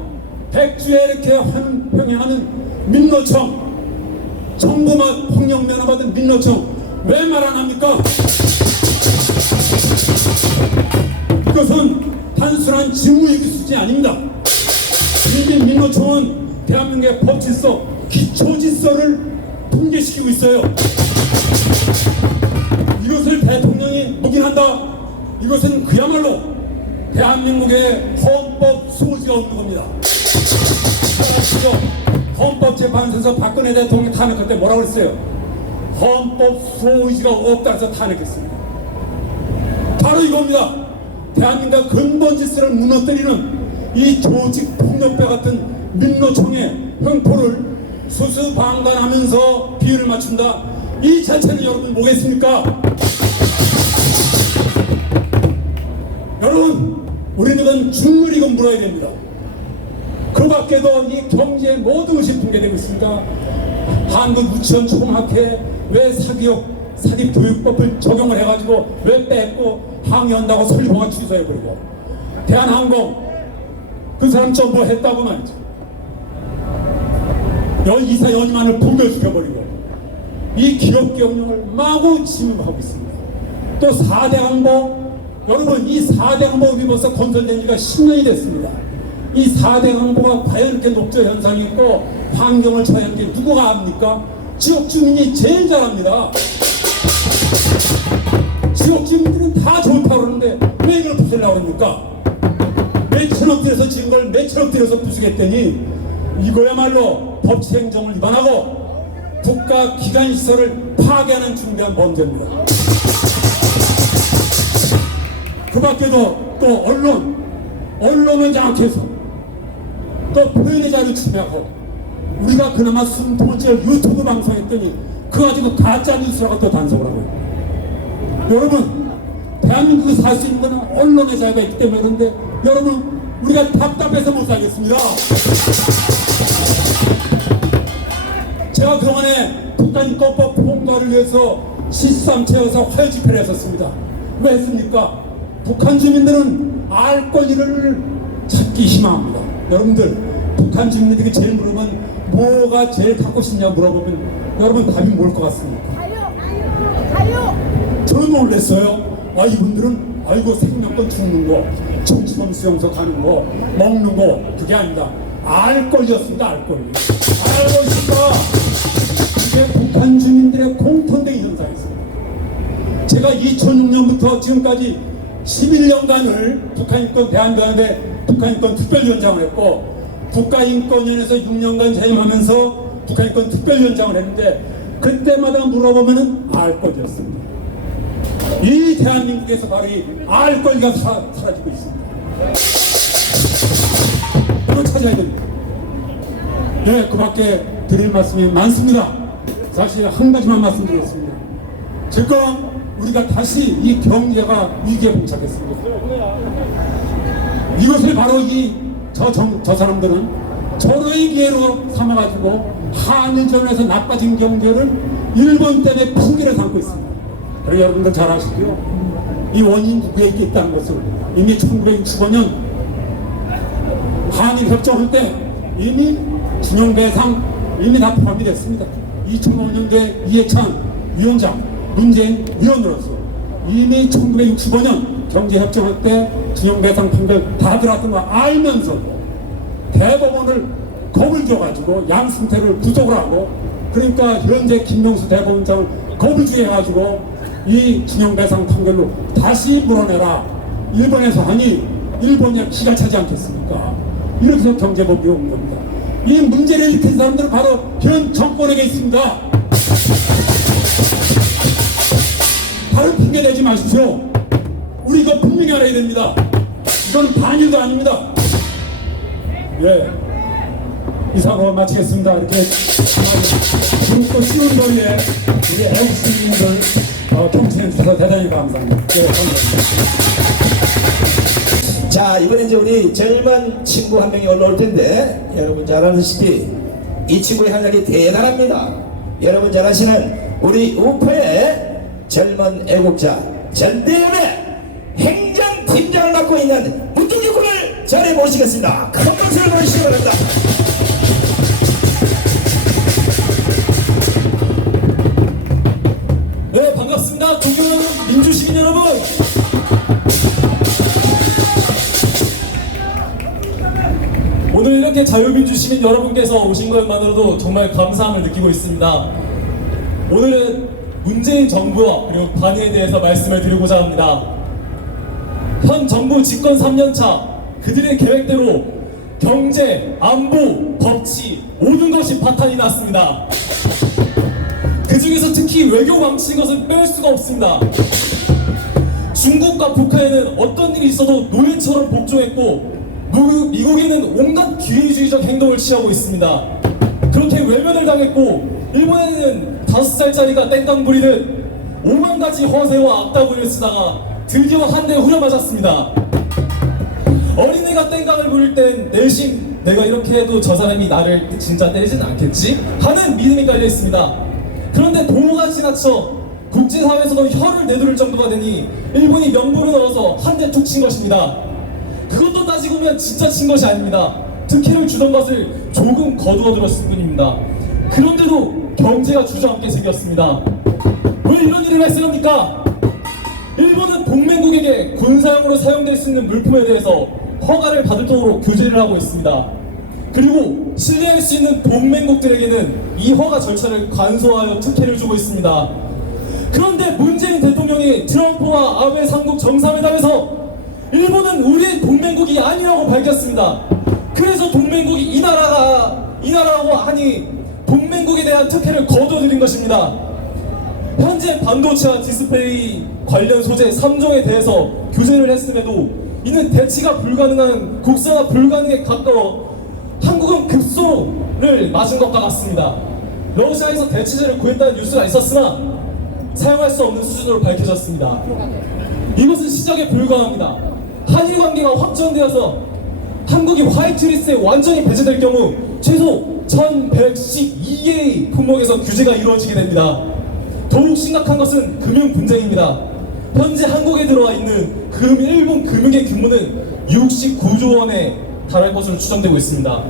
백주에 이렇게 평행하는 민노총, 정부만 폭력면허 받은 민노총 왜 말 안 합니까? 이것은 단순한 직무유기 수준이 아닙니다. 이미 민노총은 대한민국의 법질서, 기초질서를 붕괴시키고 있어요. 이것을 대통령이 묵인한다. 이것은 그야말로 대한민국의 헌법 소지가 없는 겁니다. 헌법재판소에서 박근혜 대통령 탄핵할 때 뭐라고 그랬어요? 헌법 소지가 없다 해서 탄핵했습니다. 바로 이겁니다. 대한민국 근본 질서를 무너뜨리는 이 조직 폭력배 같은 민노총의 횡포를 수수방관하면서 비율을 맞춘다. 이 자체는 여러분 뭐겠습니까? 여러분, 우리는 중물이건 물어야 됩니다. 그 밖에도 이 경제의 모든 것이 붕괴되고 있습니다. 한국 유치원 초등학교에 왜 사기 교육법을 적용을 해가지고 왜 뺐고 항의한다고 설립공학 취소해버리고, 대한항공 그 사람 좀 뭐 했다고 말이죠. 이사 연임안을 분별시켜버리고 이 기업계 운영을 마구 침입하고 있습니다. 또 4대 항복, 여러분 이 4대 항복이 벌써 건설된 지가 10년이 됐습니다. 이 4대 항복가 과연 이렇게 녹조 현상이 있고 환경을 처리한 게 누구가 압니까? 지역 주민이 제일 잘합니다. 지역 주민들은 다 좋다고 그러는데 왜 이걸 부수려고 합니까? 몇천억 들여서 지은 걸 몇천억 들여서 부수겠더니 이거야말로 법치행정을 위반하고 국가 기관시설을 파괴하는 중대한 범죄입니다. 그 밖에도 또 언론을 장악해서 또 표현의 자유를 침해하고, 우리가 그나마 숨통을 찌를 유튜브 방송했더니 그거 가지고 가짜 뉴스라고 또 단속을 하고요. 여러분, 대한민국에 살 수 있는 건 언론의 자유가 있기 때문에 그런데 여러분, 우리가 답답해서 못 살겠습니다. 제가 그동안에 북한인권법 통과를 위해서 13채에서 화해 집회를 했었습니다. 왜 했습니까? 북한 주민들은 알 권리를 찾기 희망합니다. 여러분들, 북한 주민들에게 제일 물으면 뭐가 제일 갖고 싶냐 물어보면 여러분 답이 뭘 것 같습니까? 가요. 저는 놀랐어요. 아, 이분들은 아이고 생명권 죽는 거, 정치범 수용소 가는 거, 먹는 거 그게 아니다. 알 권리였습니다. 알 권리. 알고 있으니까 이게 북한 주민들의 공통된 현상이었습니다. 제가 2006년부터 지금까지 11년간을 북한인권 대한변협의 북한인권 특별위원장을 했고 국가인권위원회에서 6년간 재임하면서 북한인권 특별위원장을 했는데 그때마다 물어보면은 알 권리였습니다. 이 대한민국에서 바로 이 알 권리가 사라지고 있습니다. 그걸 찾아야 됩니다. 네, 그 밖에 드릴 말씀이 많습니다. 사실 한 가지만 말씀드리겠습니다. 지금 우리가 다시 이 경제가 위기에 봉착했습니다. 이것을 바로 저 사람들은 절호의 기회로 삼아가지고 한일전에서 나빠진 경제를 일본 때문에 핑계를 삼고 있습니다. 그리고 여러분들 잘 아시고요. 이 원인 누구에 있다는 것을 이미 1965년 한일 협정할 때 이미 준용배상 이미 다 포함이 됐습니다. 2005년도에 이해찬 위원장, 문재인 위원으로서 이미 1965년 경제협정할 때 준용배상 판결 다 들어왔던 거 알면서도 대법원을 겁을 줘가지고 양승태를 구속을 하고 그러니까 현재 김명수 대법원장을 겁을 주게 해가지고 이 준용배상 판결로 다시 물어내라. 일본에서 하니 일본이 기가 차지 않겠습니까? 이렇게 해서 경제법이 온 겁니다. 이 문제를 일으킨 사람들은 바로 현 정권에게 있습니다. 다른 핑계 대지 마십시오. 우리 이거 분명히 알아야 됩니다. 이건 반일도 아닙니다. 예. 이사로 마치겠습니다. 이렇게 또 쉬운 거리에 우리 애국시민들 경청해 주셔서 대단히 감사합니다. 예, 감사합니다. 자, 이번에 이제 우리 젊은 친구 한 명이 올라올 텐데 여러분 잘 아시다시피 이 친구의 활약이 대단합니다. 여러분 잘 아시는 우리 우파의 젊은 애국자 전대협의 행정팀장을 맡고 있는 문동규 군을 자리에 모시겠습니다. 큰 박수를 보내시기 바랍니다. 네, 반갑습니다. 존경하는 민주시민 여러분. 오늘 이렇게 자유민주시민 여러분께서 오신 것만으로도 정말 감사함을 느끼고 있습니다. 오늘은 문재인 정부와 그리고 반의에 대해서 말씀을 드리고자 합니다. 현 정부 집권 3년차 그들의 계획대로 경제, 안보, 법치 모든 것이 파탄이 났습니다. 그 중에서 특히 외교 망치인 것은 빼올 수가 없습니다. 중국과 북한에는 어떤 일이 있어도 노예처럼 복종했고 미국에는 온갖 기회주의적 행동을 취하고 있습니다. 그렇게 외면을 당했고 일본에는 5살짜리가 땡깡 부리듯 5만 가지 허세와 악다구리를 쓰다가 드디어 한 대 후려맞았습니다. 어린애가 땡깡을 부릴 땐 내심 내가 이렇게 해도 저 사람이 나를 진짜 때리진 않겠지? 하는 믿음이 깔려 있습니다. 그런데 도가 지나쳐 국제사회에서도 혀를 내두를 정도가 되니 일본이 명분을 넣어서 한 대 툭 친 것입니다. 그것도 따지고 보면 진짜 친 것이 아닙니다. 특혜를 주던 것을 조금 거두어 들었을 뿐입니다. 그런데도 경제가 주저앉게 생겼습니다. 왜 이런 일을 했습니까? 일본은 동맹국에게 군사용으로 사용될 수 있는 물품에 대해서 허가를 받도록 규제를 하고 있습니다. 그리고 신뢰할 수 있는 동맹국들에게는 이 허가 절차를 간소화하여 특혜를 주고 있습니다. 그런데 문재인 대통령이 트럼프와 아베 삼국 정상회담에서 일본은 우리의 동맹국이 아니라고 밝혔습니다. 그래서 동맹국이 이 나라라고 하니 동맹국에 대한 특혜를 거둬들인 것입니다. 현재 반도체와 디스플레이 관련 소재 3종에 대해서 규제를 했음에도 이는 대치가 불가능한 국산화 불가능에 가까워 한국은 급소를 맞은 것과 같습니다. 러시아에서 대치재를 구했다는 뉴스가 있었으나 사용할 수 없는 수준으로 밝혀졌습니다. 이것은 시작에 불과합니다. 한일 관계가 확전되어서 한국이 화이트리스트에 완전히 배제될 경우 최소 1112개의 품목에서 규제가 이루어지게 됩니다. 더욱 심각한 것은 금융 분쟁입니다. 현재 한국에 들어와 있는 일본 금융의 규모는 69조 원에 달할 것으로 추정되고 있습니다.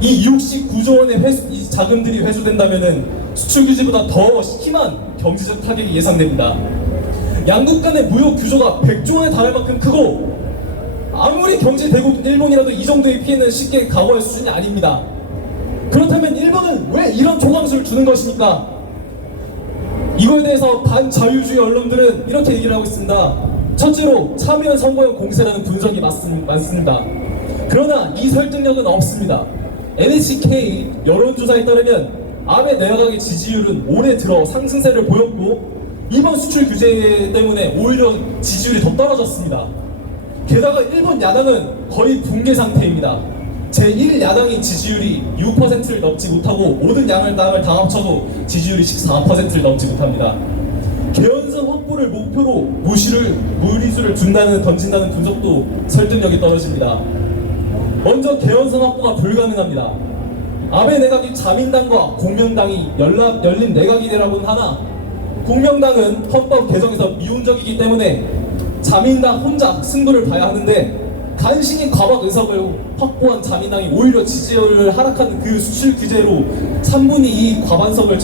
이 69조 원의 이 자금들이 회수된다면 수출 규제보다 더 심한 경제적 타격이 예상됩니다. 양국 간의 무역 규조가 100조 원에 달할 만큼 크고 아무리 경제 대국 일본이라도 이 정도의 피해는 쉽게 각오할 수준이 아닙니다. 그렇다면 일본은 왜 이런 조광수를 주는 것입니까? 이거에 대해서 반자유주의 언론들은 이렇게 얘기를 하고 있습니다. 첫째로 참여연 선거용 공세라는 분석이 많습니다. 그러나 이 설득력은 없습니다. NHK 여론조사에 따르면 아베 내각의 지지율은 올해 들어 상승세를 보였고 이번 수출 규제 때문에 오히려 지지율이 더 떨어졌습니다. 게다가 일본 야당은 거의 붕괴 상태입니다. 제1야당의 지지율이 6%를 넘지 못하고 모든 당을 다 합쳐도 지지율이 14%를 넘지 못합니다. 개연성 확보를 목표로 무리수를 던진다는 분석도 설득력이 떨어집니다. 먼저 개연성 확보가 불가능합니다. 아베 내각이 자민당과 공명당이 열린 내각이 되라고는 하나 공명당은 헌법 개정에서 미온적이기 때문에 자민당 혼자 승부를 봐야 하는데 간신히 과박 의석을 확보한 자민당이 오히려 지지율을 하락한 그 수출 규제로 3분의 2 과반석을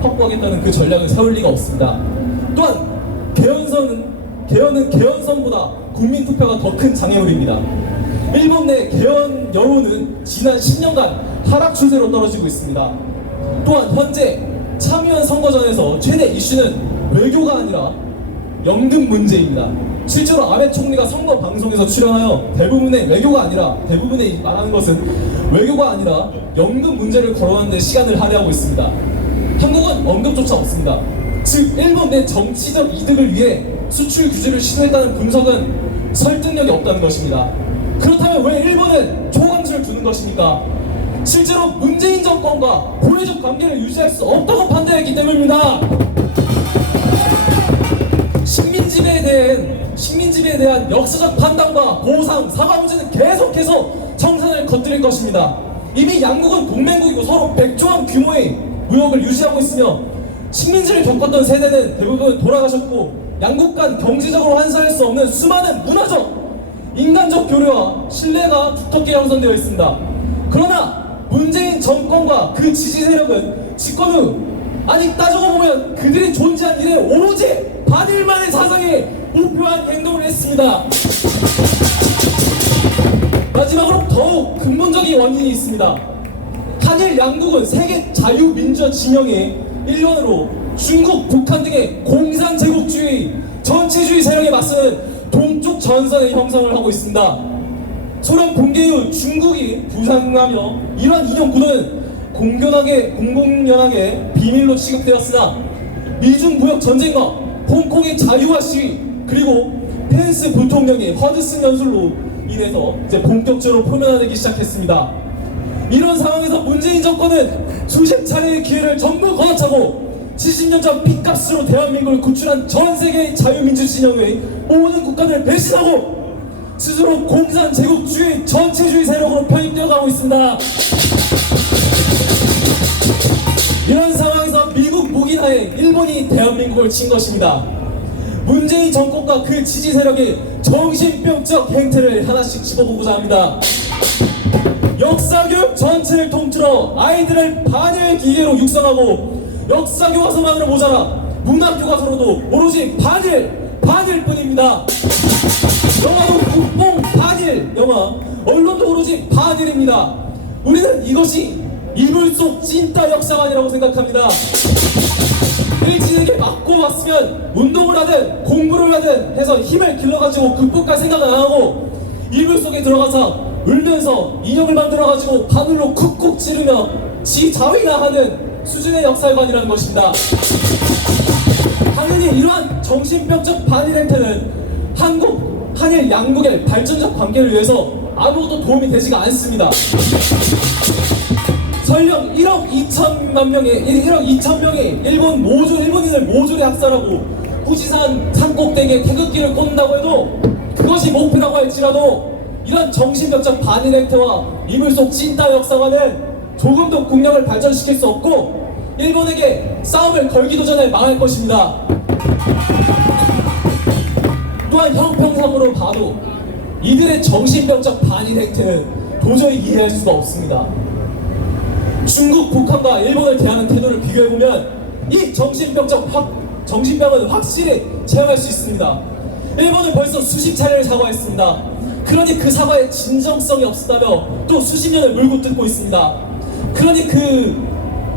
확보하겠다는 그 전략을 세울 리가 없습니다. 또한 개헌은 개헌선보다 국민투표가 더 큰 장애물입니다. 일본 내 개헌 여론은 지난 10년간 하락 추세로 떨어지고 있습니다. 또한 현재 참여연 선거전에서 최대 이슈는 외교가 아니라 연금 문제입니다. 실제로 아베 총리가 선거 방송에서 출연하여 대부분의 말하는 것은 외교가 아니라 연금 문제를 거론하는 데 시간을 할애하고 있습니다. 한국은 언급조차 없습니다. 즉 일본 내 정치적 이득을 위해 수출 규제를 시도했다는 분석은 설득력이 없다는 것입니다. 그렇다면 왜 일본은 초강수를 두는 것입니까? 실제로 문재인 정권과 고려적 관계를 유지할 수 없다고 판단했기 때문입니다. 식민지배에 대한 역사적 판단과 보상, 사과 문제는 계속해서 청산을 건드릴 것입니다. 이미 양국은 동맹국이고 서로 100조 원 규모의 무역을 유지하고 있으며 식민지를 겪었던 세대는 대부분 돌아가셨고 양국 간 경제적으로 환산할 수 없는 수많은 문화적, 인간적 교류와 신뢰가 두텁게 형성되어 있습니다. 그러나 문재인 정권과 그 지지 세력은 집권 후 따지고 보면 그들이 존재한 일에 오로지 반일만의 사상에 목표한 행동을 했습니다. 마지막으로 더욱 근본적인 원인이 있습니다. 한일 양국은 세계 자유민주화 진영의 일원으로 중국, 북한 등의 공산제국주의, 전체주의 세력에 맞서는 동쪽 전선의 형성을 하고 있습니다. 소련 붕괴 이후 중국이 부상하며 이러한 이념 구도는 공공연하게 비밀로 취급되었으나 미중 무역 전쟁과 홍콩의 자유화 시위 그리고 펜스 부통령의 허드슨 연설로 인해서 이제 본격적으로 표면화되기 시작했습니다. 이런 상황에서 문재인 정권은 수십 차례의 기회를 전부 거쳐고 70년 전 핏값으로 대한민국을 구출한 전 세계의 자유민주 진영의 모든 국가들을 배신하고 스스로 공산제국주의 전체주의 세력으로 편입되어 가고 있습니다. 이런 상황에서 미국 무기하에 일본이 대한민국을 친 것입니다. 문재인 정권과 그 지지 세력이 정신병적 행태를 하나씩 짚어보고자 합니다. 역사교육 전체를 통틀어 아이들을 반일 기계로 육성하고 역사교과서만으로 모자라 문학교과서로도 오로지 반일뿐입니다. 영화도 국뽕 반일 영화, 언론도 오로지 반일입니다. 우리는 이것이 이불 속 찐따 역사관이라고 생각합니다. 일진에게 맞고 왔으면 운동을 하든 공부를 하든 해서 힘을 길러가지고 극복할 생각을 안 하고 이불 속에 들어가서 울면서 인형을 만들어가지고 바늘로 쿡쿡 찌르며 지 자위나 하는 수준의 역사관이라는 것입니다. 당연히 이러한 정신병적 반일 행태는 한일 양국의 발전적 관계를 위해서 아무것도 도움이 되지가 않습니다. 설령 1억 2천만 명의 1억 2천 명의 일본인을 모조리 학살하고 후지산 산꼭대기에 태극기를 꽂는다고 해도 그것이 목표라고 할지라도 이런 정신병적 반일 행태와 이불 속 찐따 역사와는 조금도 국력을 발전시킬 수 없고 일본에게 싸움을 걸기도 전에 망할 것입니다. 또한 형평상으로 봐도 이들의 정신병적 반일 행태는 도저히 이해할 수가 없습니다. 중국, 북한과 일본을 대하는 태도를 비교해보면 이 정신병은 확실히 체험할 수 있습니다. 일본은 벌써 수십 차례를 사과했습니다. 그러니 그 사과에 진정성이 없었다며 또 수십 년을 물고 뜯고 있습니다. 그러니 그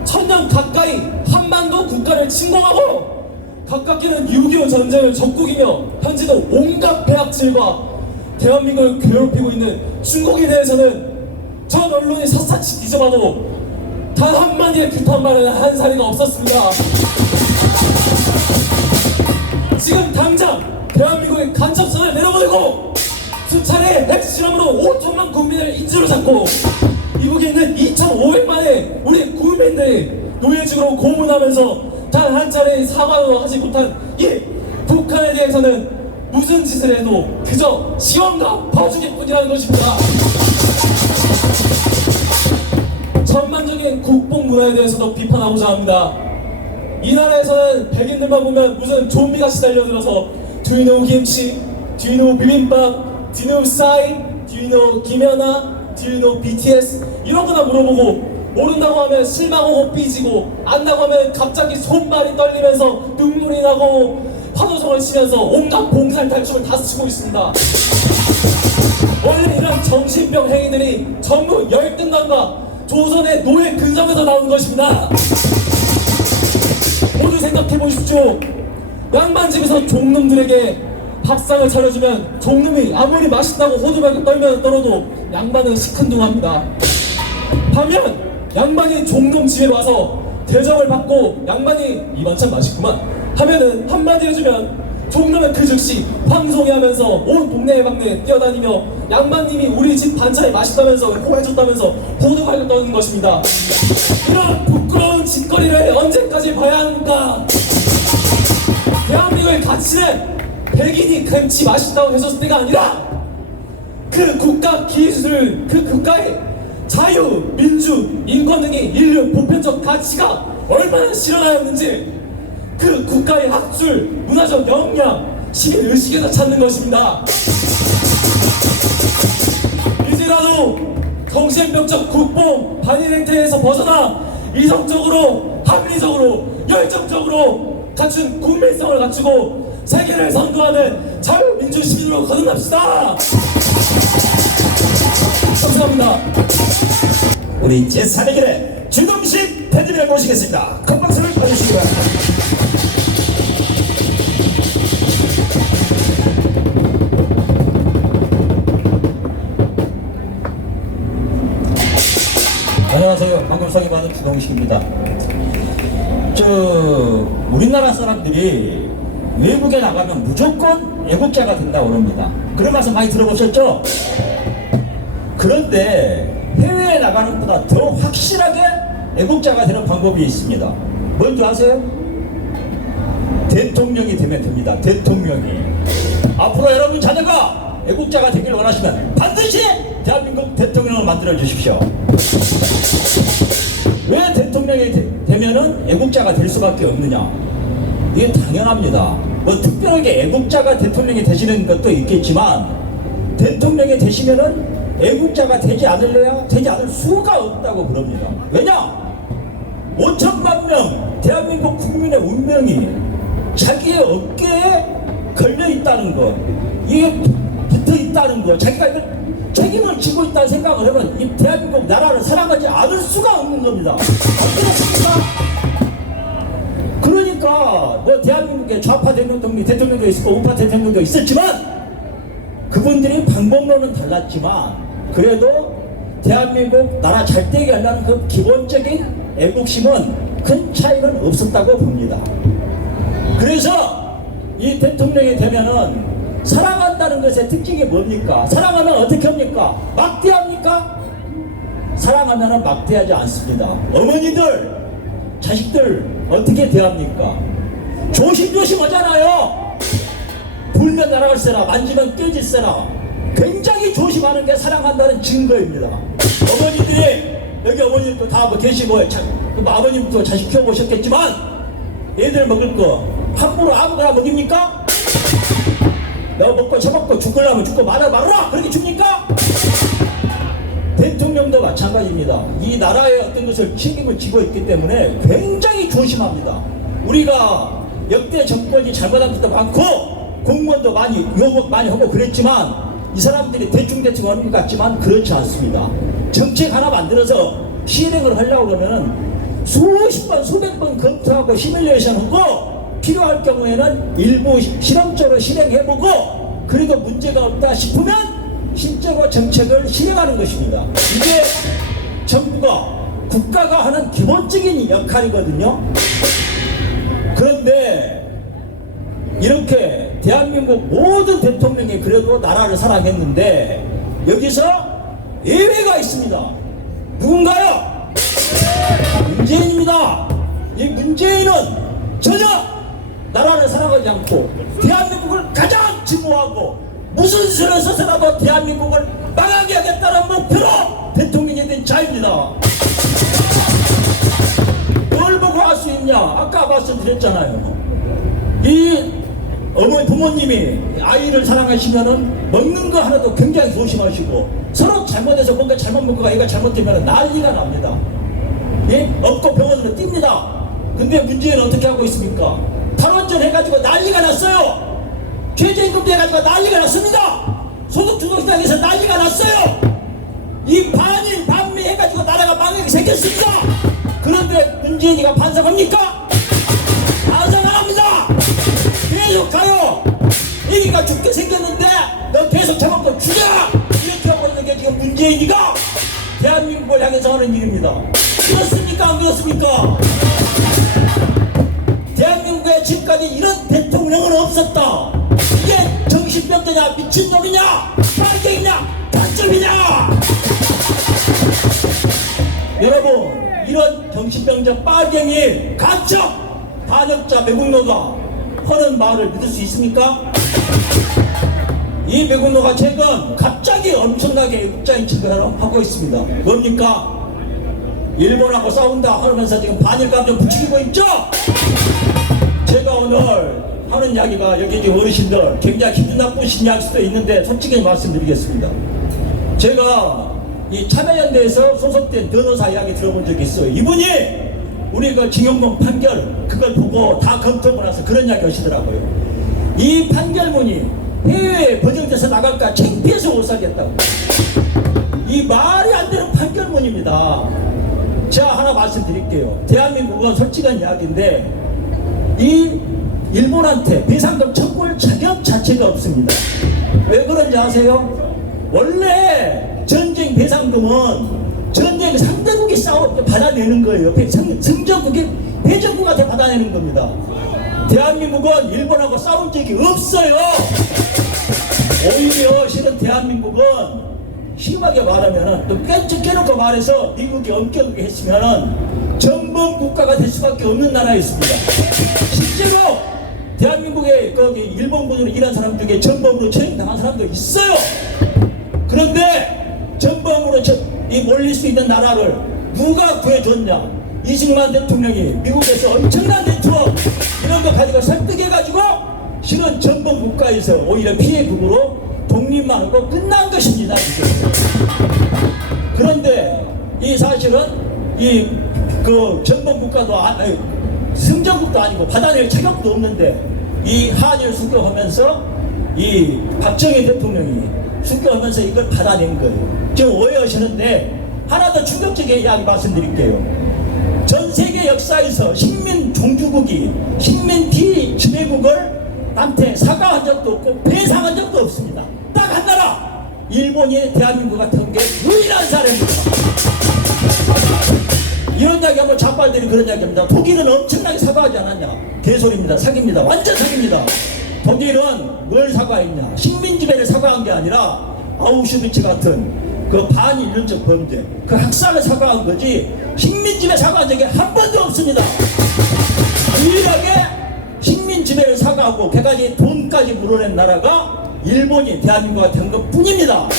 1000년 가까이 한반도 국가를 침공하고 가깝게는 6.25 전쟁을 적국이며 현재도 온갖 배악질과 대한민국을 괴롭히고 있는 중국에 대해서는 전 언론이 샅샅이 뒤져봐도 단 한마디의 규탄 말은 한 사례가 없었습니다. 지금 당장 대한민국의 간첩선을 내려보내고 수차례 핵실험으로 5천만 국민을 인질로 잡고 미국에 있는 2,500만의 우리 국민들이 노예직으로 고문하면서 단 한 차례의 사과도 하지 못한 이 북한에 대해서는 무슨 짓을 해도 그저 시험과 봐주기뿐이라는 것입니다. 전반적인 국뽕 문화에 대해서도 비판하고자 합니다. 이 나라에서는 백인들만 보면 무슨 좀비같이 달려들어서 Do you know 김치? Do you know 비빔밥? Do you know 싸이? Do you know 김연아? Do you know BTS? 이런 거나 물어보고 모른다고 하면 실망하고 삐지고 안다고 하면 갑자기 손발이 떨리면서 눈물이 나고 환호성을 치면서 온갖 봉살탈춤을 다 쓰고 있습니다. 원래 이런 정신병 행위들이 전부 열등감과 조선의 노예 근성에서 나오는 것입니다. 모두 생각해 보십시오. 양반집에서 종놈들에게 밥상을 차려주면 종놈이 아무리 맛있다고 호두말고 떨어도 양반은 시큰둥합니다. 반면 양반이 종놈 집에 와서 대접을 받고 양반이 이 반찬 맛있구만 하면은 한마디 해주면 종놈은 그 즉시 황송해하면서 온 동네에 방네 뛰어다니며 양반님이 우리 집 반찬이 맛있다면서 호해줬다면서 호두말고 떠는 것입니다. 이런 부끄러운 짓거리를 언제까지 봐야 합니까? 대한민국의 가치는 백인이 김치 맛있다고 해줬을 때가 아니라 그 국가 기술, 그 국가의 자유, 민주, 인권 등의 인류 보편적 가치가 얼마나 실현하였는지 그 국가의 학술, 문화적 역량, 시민 의식에서 찾는 것입니다. 이제라도 정신병적 국뽕, 반일 행태에서 벗어나 이성적으로, 합리적으로, 열정적으로 갖춘 국민성을 갖추고 세계를 선도하는 자유민주 시민으로 거듭납시다. 감사합니다. 우리 제3의 길에 주동식 대표님을 모시겠습니다. 큰 박수를 받으시기 바랍니다. 안녕하세요. 방금성에 받은 주동식입니다. 우리나라 사람들이 외국에 나가면 무조건 애국자가 된다고 그럽니다. 그런 말씀 많이 들어보셨죠? 그런데 해외에 나가는 것보다 더 확실하게 애국자가 되는 방법이 있습니다. 뭔지 아세요? 대통령이 되면 됩니다. 대통령이. 앞으로 여러분 자녀가 애국자가 되기를 원하시면 반드시 대한민국 대통령을 만들어 주십시오. 왜 대통령이 되면은 애국자가 될 수밖에 없느냐? 이게 당연합니다. 뭐 특별하게 애국자가 대통령이 되시는 것도 있겠지만 대통령이 되시면은 애국자가 되지 않을래야 되지 않을 수가 없다고 그럽니다. 왜냐? 5천만 명 대한민국 국민의 운명이 자기의 어깨에 걸려 있다는 것, 이게 붙어 있다는 것, 자기가 이걸 책임을 지고 있다는 생각을 하면 이 대한민국 나라를 사랑하지 않을 수가 없는 겁니다. 그러니까 뭐 대한민국에 좌파 대통령도 있었고 우파 대통령도 있었지만 그분들이 방법론은 달랐지만 그래도 대한민국 나라 잘 되게 하려는 그 기본적인 애국심은 큰 차이는 없었다고 봅니다. 그래서 이 대통령이 되면은 사랑한다는 것의 특징이 뭡니까? 사랑하면 어떻게 합니까? 막대합니까? 사랑하면 막대하지 않습니다. 어머니들, 자식들 어떻게 대합니까? 조심조심하잖아요. 불면 날아갈세라, 만지면 깨질세라. 굉장히 조심하는 게 사랑한다는 증거입니다. 어머니들이, 여기 어머님도 다 뭐 계시고 아버님도 자식 키워보셨겠지만 애들 먹을 거 함부로 아무거나 먹입니까? 너 먹고 처먹고 죽으려면 죽고 말아라 그렇게 줍니까? 대통령도 마찬가지입니다. 이 나라의 어떤 것을 책임을 지고 있기 때문에 굉장히 조심합니다. 우리가 역대 정권이 잘못한 것도 많고 공무원도 많이 요구 많이 하고 그랬지만 이 사람들이 대충대충 하는 것 같지만 그렇지 않습니다. 정책 하나 만들어서 실행을 하려고 그러면 수십 번 수백 번 검토하고 시뮬레이션하고 필요할 경우에는 일부 실험적으로 실행해보고 그래도 문제가 없다 싶으면 실제로 정책을 실행하는 것입니다. 이게 정부가 국가가 하는 기본적인 역할이거든요. 그런데 이렇게 대한민국 모든 대통령이 그래도 나라를 사랑했는데 여기서 예외가 있습니다. 누군가요? 문재인입니다. 이 문재인은 전혀 나라를 사랑하지 않고 대한민국을 가장 증오하고 무슨 수를 써서라도 대한민국을 망하게 하겠다는 목표로 대통령이 된 자입니다. 뭘 보고 할 수 있냐? 아까 말씀드렸잖아요. 이 어머니 부모님이 아이를 사랑하시면은 먹는 거 하나도 굉장히 조심하시고 서로 잘못해서 뭔가 잘못 먹고 애가 잘못되면 난리가 납니다. 예? 없고 병원으로 뜁니다. 근데 문제는 어떻게 하고 있습니까? 탈원전 해가지고 난리가 났어요. 최저임금도 해가지고 난리가 났습니다. 소득주도시장에서 난리가 났어요. 이 반일 반미 해가지고 나라가 망하게 생겼습니다. 그런데 문재인이가 반성합니까? 반성 안 합니다. 계속 가요. 애기가 죽게 생겼는데 너 계속 잡아먹고 죽여 이렇게 하고 있는 게 지금 문재인이가 대한민국을 향해서 하는 일입니다. 그렇습니까? 안 그렇습니까? 대한민국에 지금까지 이런 대통령은 없었다. 이게 정신병자냐 미친놈이냐 빨갱이냐 단점이냐. 여러분 이런 정신병자 빨갱이 가짜 반역자 매국노가 하는 말을 믿을 수 있습니까? 이 매국노가 최근 갑자기 엄청나게 국장인 척을 하고 있습니다. 뭡니까? 일본하고 싸운다 하면서 지금 반일감정 부추기고 있죠? 제가 오늘 하는 이야기가 여기 어르신들 굉장히 기분 나쁘신 이야기일 수도 있는데 솔직히 말씀드리겠습니다. 제가 이 참여연대에서 소속된 변호사 이야기 들어본 적이 있어요. 이분이 우리 그 징용봉 판결 그걸 보고 다 검토하고 나서 그런 이야기 하시더라고요. 이 판결문이 해외에 번역돼서 나갈까 창피해서 못 살겠다고. 이 말이 안 되는 판결문입니다. 제가 하나 말씀드릴게요. 대한민국은 솔직한 이야기인데 이 일본한테 배상금 청구할 자격 자체가 없습니다. 왜 그런지 아세요? 원래 전쟁 배상금은 전쟁 상대국이 받아내는 거예요. 승전국이 패전국한테 받아내는 겁니다. 대한민국은 일본하고 싸운 적이 없어요. 오히려 실은 대한민국은 심하게 말하면은 또 깨놓고 말해서 미국이 엄격하게 했으면은 전범 국가가 될 수밖에 없는 나라였습니다. 실제로 대한민국에 거기 일본군으로 일한 사람 중에 전범으로 처형당한 사람도 있어요. 그런데 전범으로 이 몰릴 수 있는 나라를 누가 구해줬냐? 이승만 대통령이 미국에서 엄청난 네트워크 이런 거 가지고 설득해가지고 실은 전범 국가에서 오히려 피해국으로 독립만 하고 끝난 것입니다. 그런데 이 사실은 이 그 전범 국가도 승전국도 아니고 받아낼 자격도 없는데 이 한일 수교하면서 이 박정희 대통령이 수교하면서 이걸 받아낸 거예요. 지금 오해하시는데 하나 더 충격적인 이야기 말씀드릴게요. 전 세계 역사에서 식민 종주국이 식민 피지배국을 남한테 사과한 적도 없고 배상한 적도 없습니다. 딱 한 나라 일본이 대한민국 같은 게 유일한 사례입니다. 이런 이야기하면 자빨들이 그런 이야기합니다. 독일은 엄청나게 사과하지 않았냐? 개소리입니다. 사기입니다. 완전 사기입니다. 독일은 뭘 사과했냐? 식민지배를 사과한 게 아니라 아우슈비츠 같은 그 반인륜적 범죄, 그 학살을 사과한 거지 식민지배 사과한 적이 한 번도 없습니다. 유일하게 식민지배를 사과하고 걔까지 돈까지 물어낸 나라가 일본이 대한민국과 된 것뿐입니다.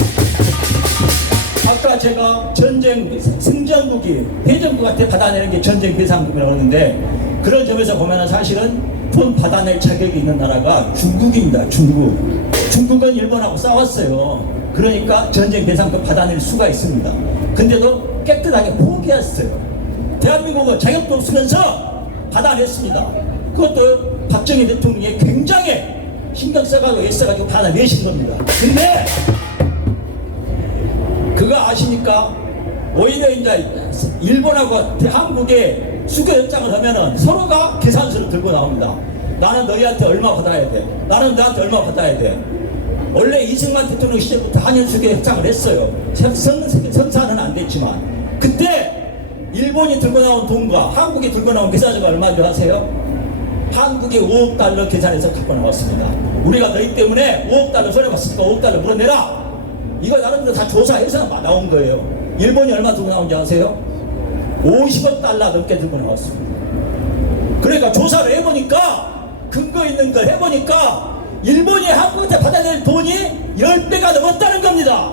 아까 제가 전쟁 승전국이 패전국한테 받아내는 게 전쟁 배상금이라고 하는데 그런 점에서 보면 사실은 돈 받아낼 자격이 있는 나라가 중국입니다. 중국은 일본하고 싸웠어요. 그러니까 전쟁 배상금 받아낼 수가 있습니다. 근데도 깨끗하게 포기했어요. 대한민국은 자격도 없으면서 받아냈습니다. 그것도 박정희 대통령이 굉장히 신경 써가지고 애써가지고 받아내신 겁니다. 근데 그거 아시니까 오히려 이제 일본하고 한국에 수교 협상을 하면은 서로가 계산서를 들고 나옵니다. 나는 너희한테 얼마 받아야 돼. 나는 너한테 얼마 받아야 돼. 원래 이승만 대통령 시절부터 한일 수교 협상을 했어요. 선사는 안 됐지만 그때 일본이 들고 나온 돈과 한국이 들고 나온 계산서가 얼마인 줄 아세요? 한국이 5억 달러 계산해서 갖고 나왔습니다. 우리가 너희 때문에 5억 달러 손해봤으니까 5억 달러 물어내라. 이거 나름대로 다 조사해서 나온 거예요. 일본이 얼마 들고 나온지 아세요? 50억 달러 넘게 들고 나왔습니다. 그러니까 조사를 해보니까 근거 있는 걸 해보니까 일본이 한국한테 받아낼 돈이 10배가 넘었다는 겁니다.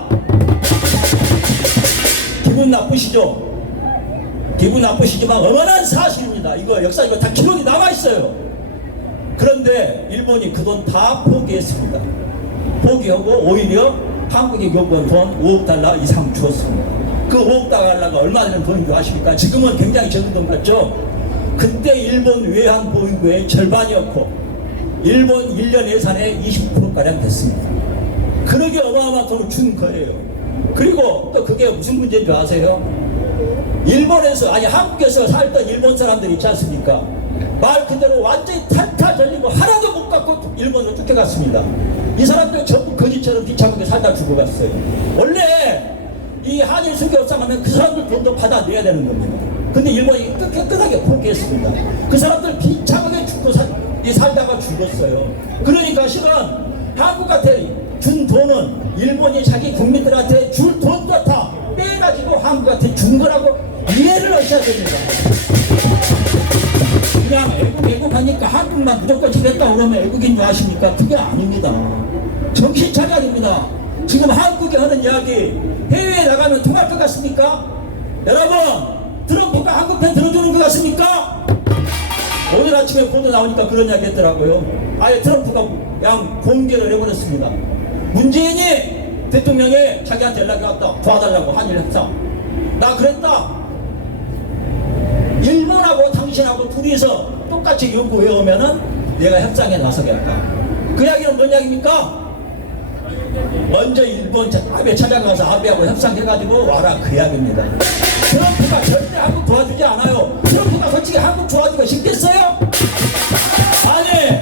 기분 나쁘시죠? 기분 나쁘시지만 엄연한 사실입니다. 이거 역사 이거 다 기록이 남아있어요. 그런데 일본이 그 돈 다 포기했습니다. 포기하고 오히려 한국이 요구한 돈 5억 달러 이상 주었습니다. 그 5억 달러가 얼마 되는 돈인 줄 아십니까? 지금은 굉장히 적은 돈 같죠? 그때 일본 외환보유고의 절반이었고 일본 1년 예산의 20%가량 됐습니다. 그러게 어마어마한 돈을 준 거예요. 그리고 또 그게 무슨 문제인 줄 아세요? 일본에서 아니 한국에서 살던 일본 사람들이 있지 않습니까? 말 그대로 완전히 탈탈 절리고 하나도 못 갖고 일본으로 쫓겨갔습니다. 이 사람들 전부 거지처럼 비참하게 살다 죽어갔어요. 원래 이 한일 수교 협상하면 그 사람들 돈도 받아내야 되는 겁니다. 근데 일본이 깨끗하게 포기했습니다. 그 사람들 비참하게 죽고 살다가 죽었어요. 그러니까 실은 한국한테 준 돈은 일본이 자기 국민들한테 줄 돈도 다 빼가지고 한국한테 준 거라고 이해를 하셔야 됩니다. 그냥 애국하니까 한국만 무조건 지냈다 그러면 애국인 줄 아십니까? 그게 아닙니다. 정신 차려야 됩니다. 지금 한국이 하는 이야기 해외에 나가면 통할 것 같습니까? 여러분 트럼프가 한국 편 들어주는 것 같습니까? 오늘 아침에 보도 나오니까 그런 이야기 했더라고요. 아예 트럼프가 양 공개를 해버렸습니다. 문재인이 대통령이 자기한테 연락이 왔다. 도와달라고 한일 협상. 나 그랬다. 일본하고 당신하고 둘이서 똑같이 요구해오면은 내가 협상에 나서겠다. 그 이야기는 뭔 이야기입니까? 먼저 일본 아베 찾아가서 아베하고 협상해가지고 와라 그 이야기입니다. 트럼프가 절대 한국 도와주지 않아요. 트럼프가 솔직히 한국 도와주기가 쉽겠어요? 아니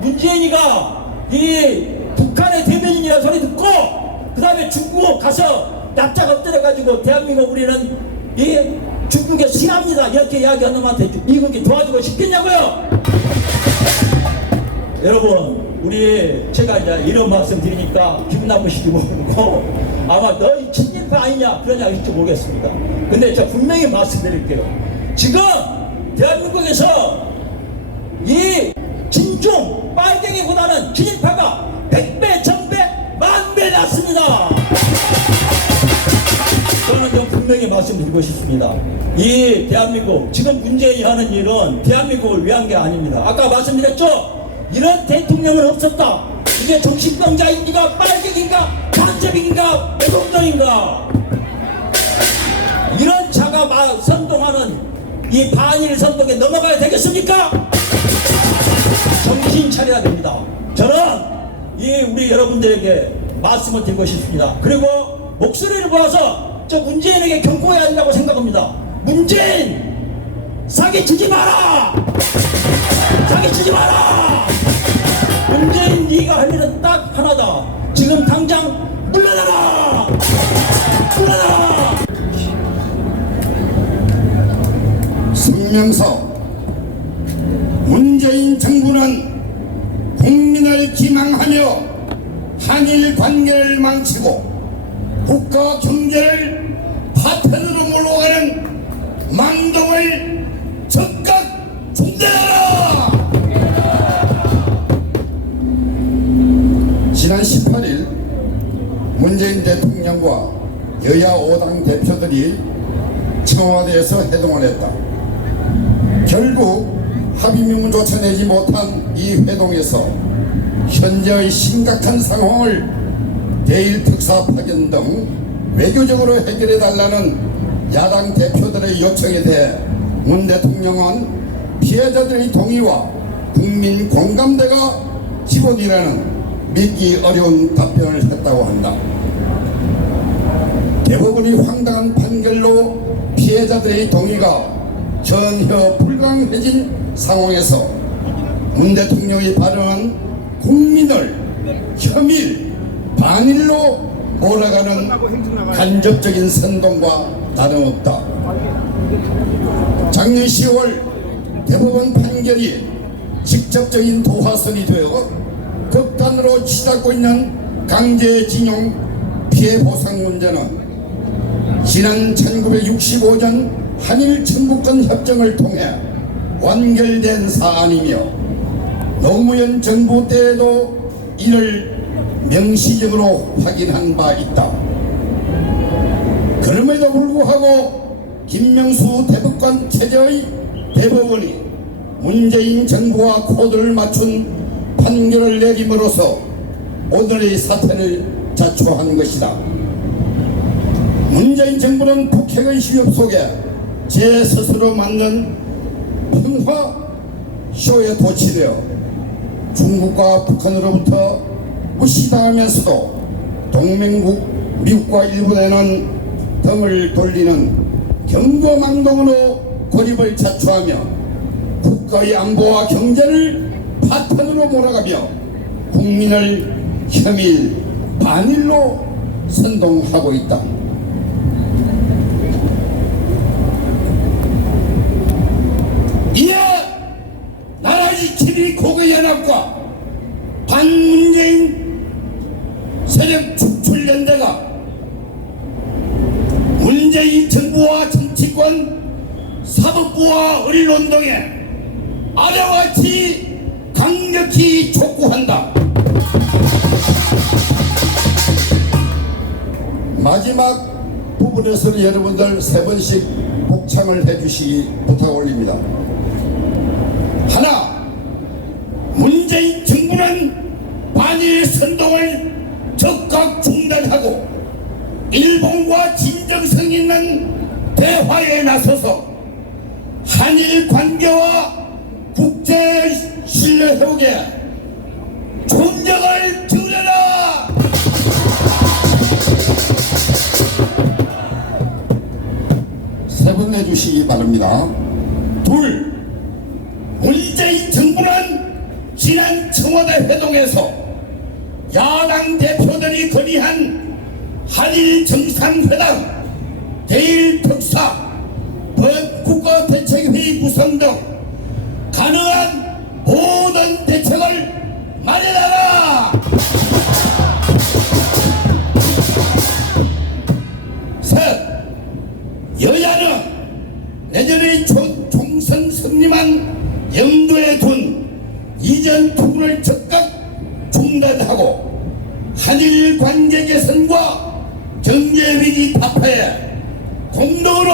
문재인이가 이 북한의 대변인이라는 소리 듣고 그 다음에 중국 가서 납작 엎드려가지고 대한민국 우리는 이 중국에 신합니다 이렇게 이야기하는 놈한테 미국이 도와주고 싶겠냐고요? 여러분 우리 제가 이제 이런 말씀 드리니까 기분 나쁘시지 모르고 아마 너희 친일파 아니냐 그런 이야기 할지 모르겠습니다. 근데 제가 분명히 말씀드릴게요. 지금 대한민국에서 이 진중 빨갱이보다는 친일파가 100배, 1000배, 10,000배 낫습니다. 저는 좀 분명히 말씀드리고 싶습니다. 이 대한민국 지금 문재인이 하는 일은 대한민국을 위한 게 아닙니다. 아까 말씀드렸죠? 이런 대통령은 없었다. 이게 정신병자인가 빨갱인가 간첩인가 외국인인가 이런 자가 선동하는 이 반일 선동에 넘어가야 되겠습니까? 정신 차려야 됩니다. 저는 이 우리 여러분들에게 말씀을 드리고 싶습니다. 그리고 목소리를 모아서 저 문재인에게 경고해야 한다고 생각합니다. 문재인 사기치지 마라. 사기치지 마라. 문재인 네가 할 일은 딱 하나다. 지금 당장 물러나라. 물러나라. 성명서 문재인 정부는 국민을 기망하며 한일 관계를 망치고 국가 경제 경제를 파탄으로 몰아가는 망동을 즉각 중단하라! 지난 18일 문재인 대통령과 여야 5당 대표들이 청와대에서 회동을 했다. 결국 합의문조차 내지 못한 이 회동에서 현재의 심각한 상황을 대일 특사 파견 등 외교적으로 해결해달라는 야당 대표들의 요청에 대해 문 대통령은 피해자들의 동의와 국민 공감대가 기본이라는 믿기 어려운 답변을 했다고 한다. 대법원이 황당한 판결로 피해자들의 동의가 전혀 불가능해진 상황에서 문 대통령의 발언은 국민을 혐일, 반일로 몰아가는 간접적인 선동과 다름없다. 작년 10월 대법원 판결이 직접적인 도화선이 되어 극단으로 치닫고 있는 강제징용 피해 보상 문제는 지난 1965년 한일 청구권 협정을 통해 완결된 사안이며 노무현 정부 때에도 이를 명시적으로 확인한 바 있다. 그럼에도 불구하고 김명수 대법관 체제의 대법원이 문재인 정부와 코드를 맞춘 판결을 내림으로써 오늘의 사태를 자초한 것이다. 문재인 정부는 북핵의 위협 속에 제 스스로 만든 평화 쇼에 도취되어 중국과 북한으로부터 무시당하면서도 동맹국 미국과 일본에는 등을 돌리는 경거망동으로 고립을 자초하며 국가의 안보와 경제를 파탄으로 몰아가며 국민을 혐일, 반일로 선동하고 있다. 이에 나라의 TV 고교연합과 반문재인 세력 축출연대가 문재인 정부와 정치권, 사법부와 언론동에 아래와 같이 강력히 촉구한다. 마지막 부분에서는 여러분들 3번씩 복창을 해주시기 부탁 올립니다. 하나, 문재인 정부는 반일 선동을 즉각 중단하고 일본과 진정성 있는 대화에 나서서 한일 관계와 국제 신뢰 회복에 존력을 기울여라. 세 번 해주시기 바랍니다. 둘, 문재인 정부는 지난 청와대 회동에서 야당 대표들이 건의한 한일 정상회담, 대일 특사, 국가대책회의 구성 등 가능한 모든 대책을 마련하라. 셋, 여야는 내년의 총선 승리만 염두에 둔 이전 투구를 즉각 중단하고 한일 관계 개선과 경제 위기 타파에 공동으로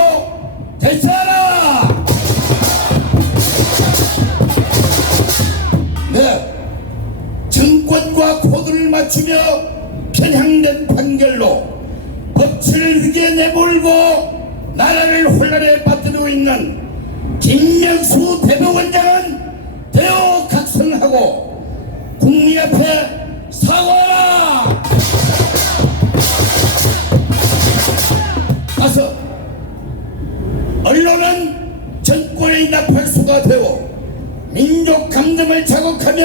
대처하라. 네, 정권과 코드를 맞추며 편향된 판결로 법치를 위기에 내몰고 나라를 혼란에 빠뜨리고 있는 김명수 대법원장은 대호 각성하고 국민 앞에 사과하라. 다섯, 언론은 정권의 나팔수가 되어 민족 감정을 자극하며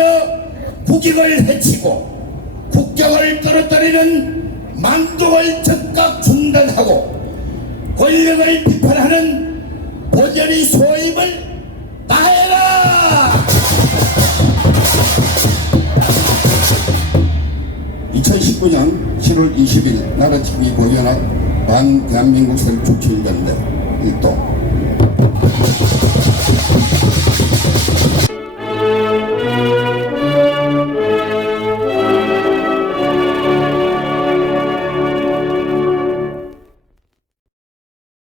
국익을 해치고 국격을 떨어뜨리는 망동을 즉각 중단하고 권력을 비판하는 본연의 소임을 다해라. 2019년 7월 20일 나라TV 고연합 반 대한민국 세력 주체인데 또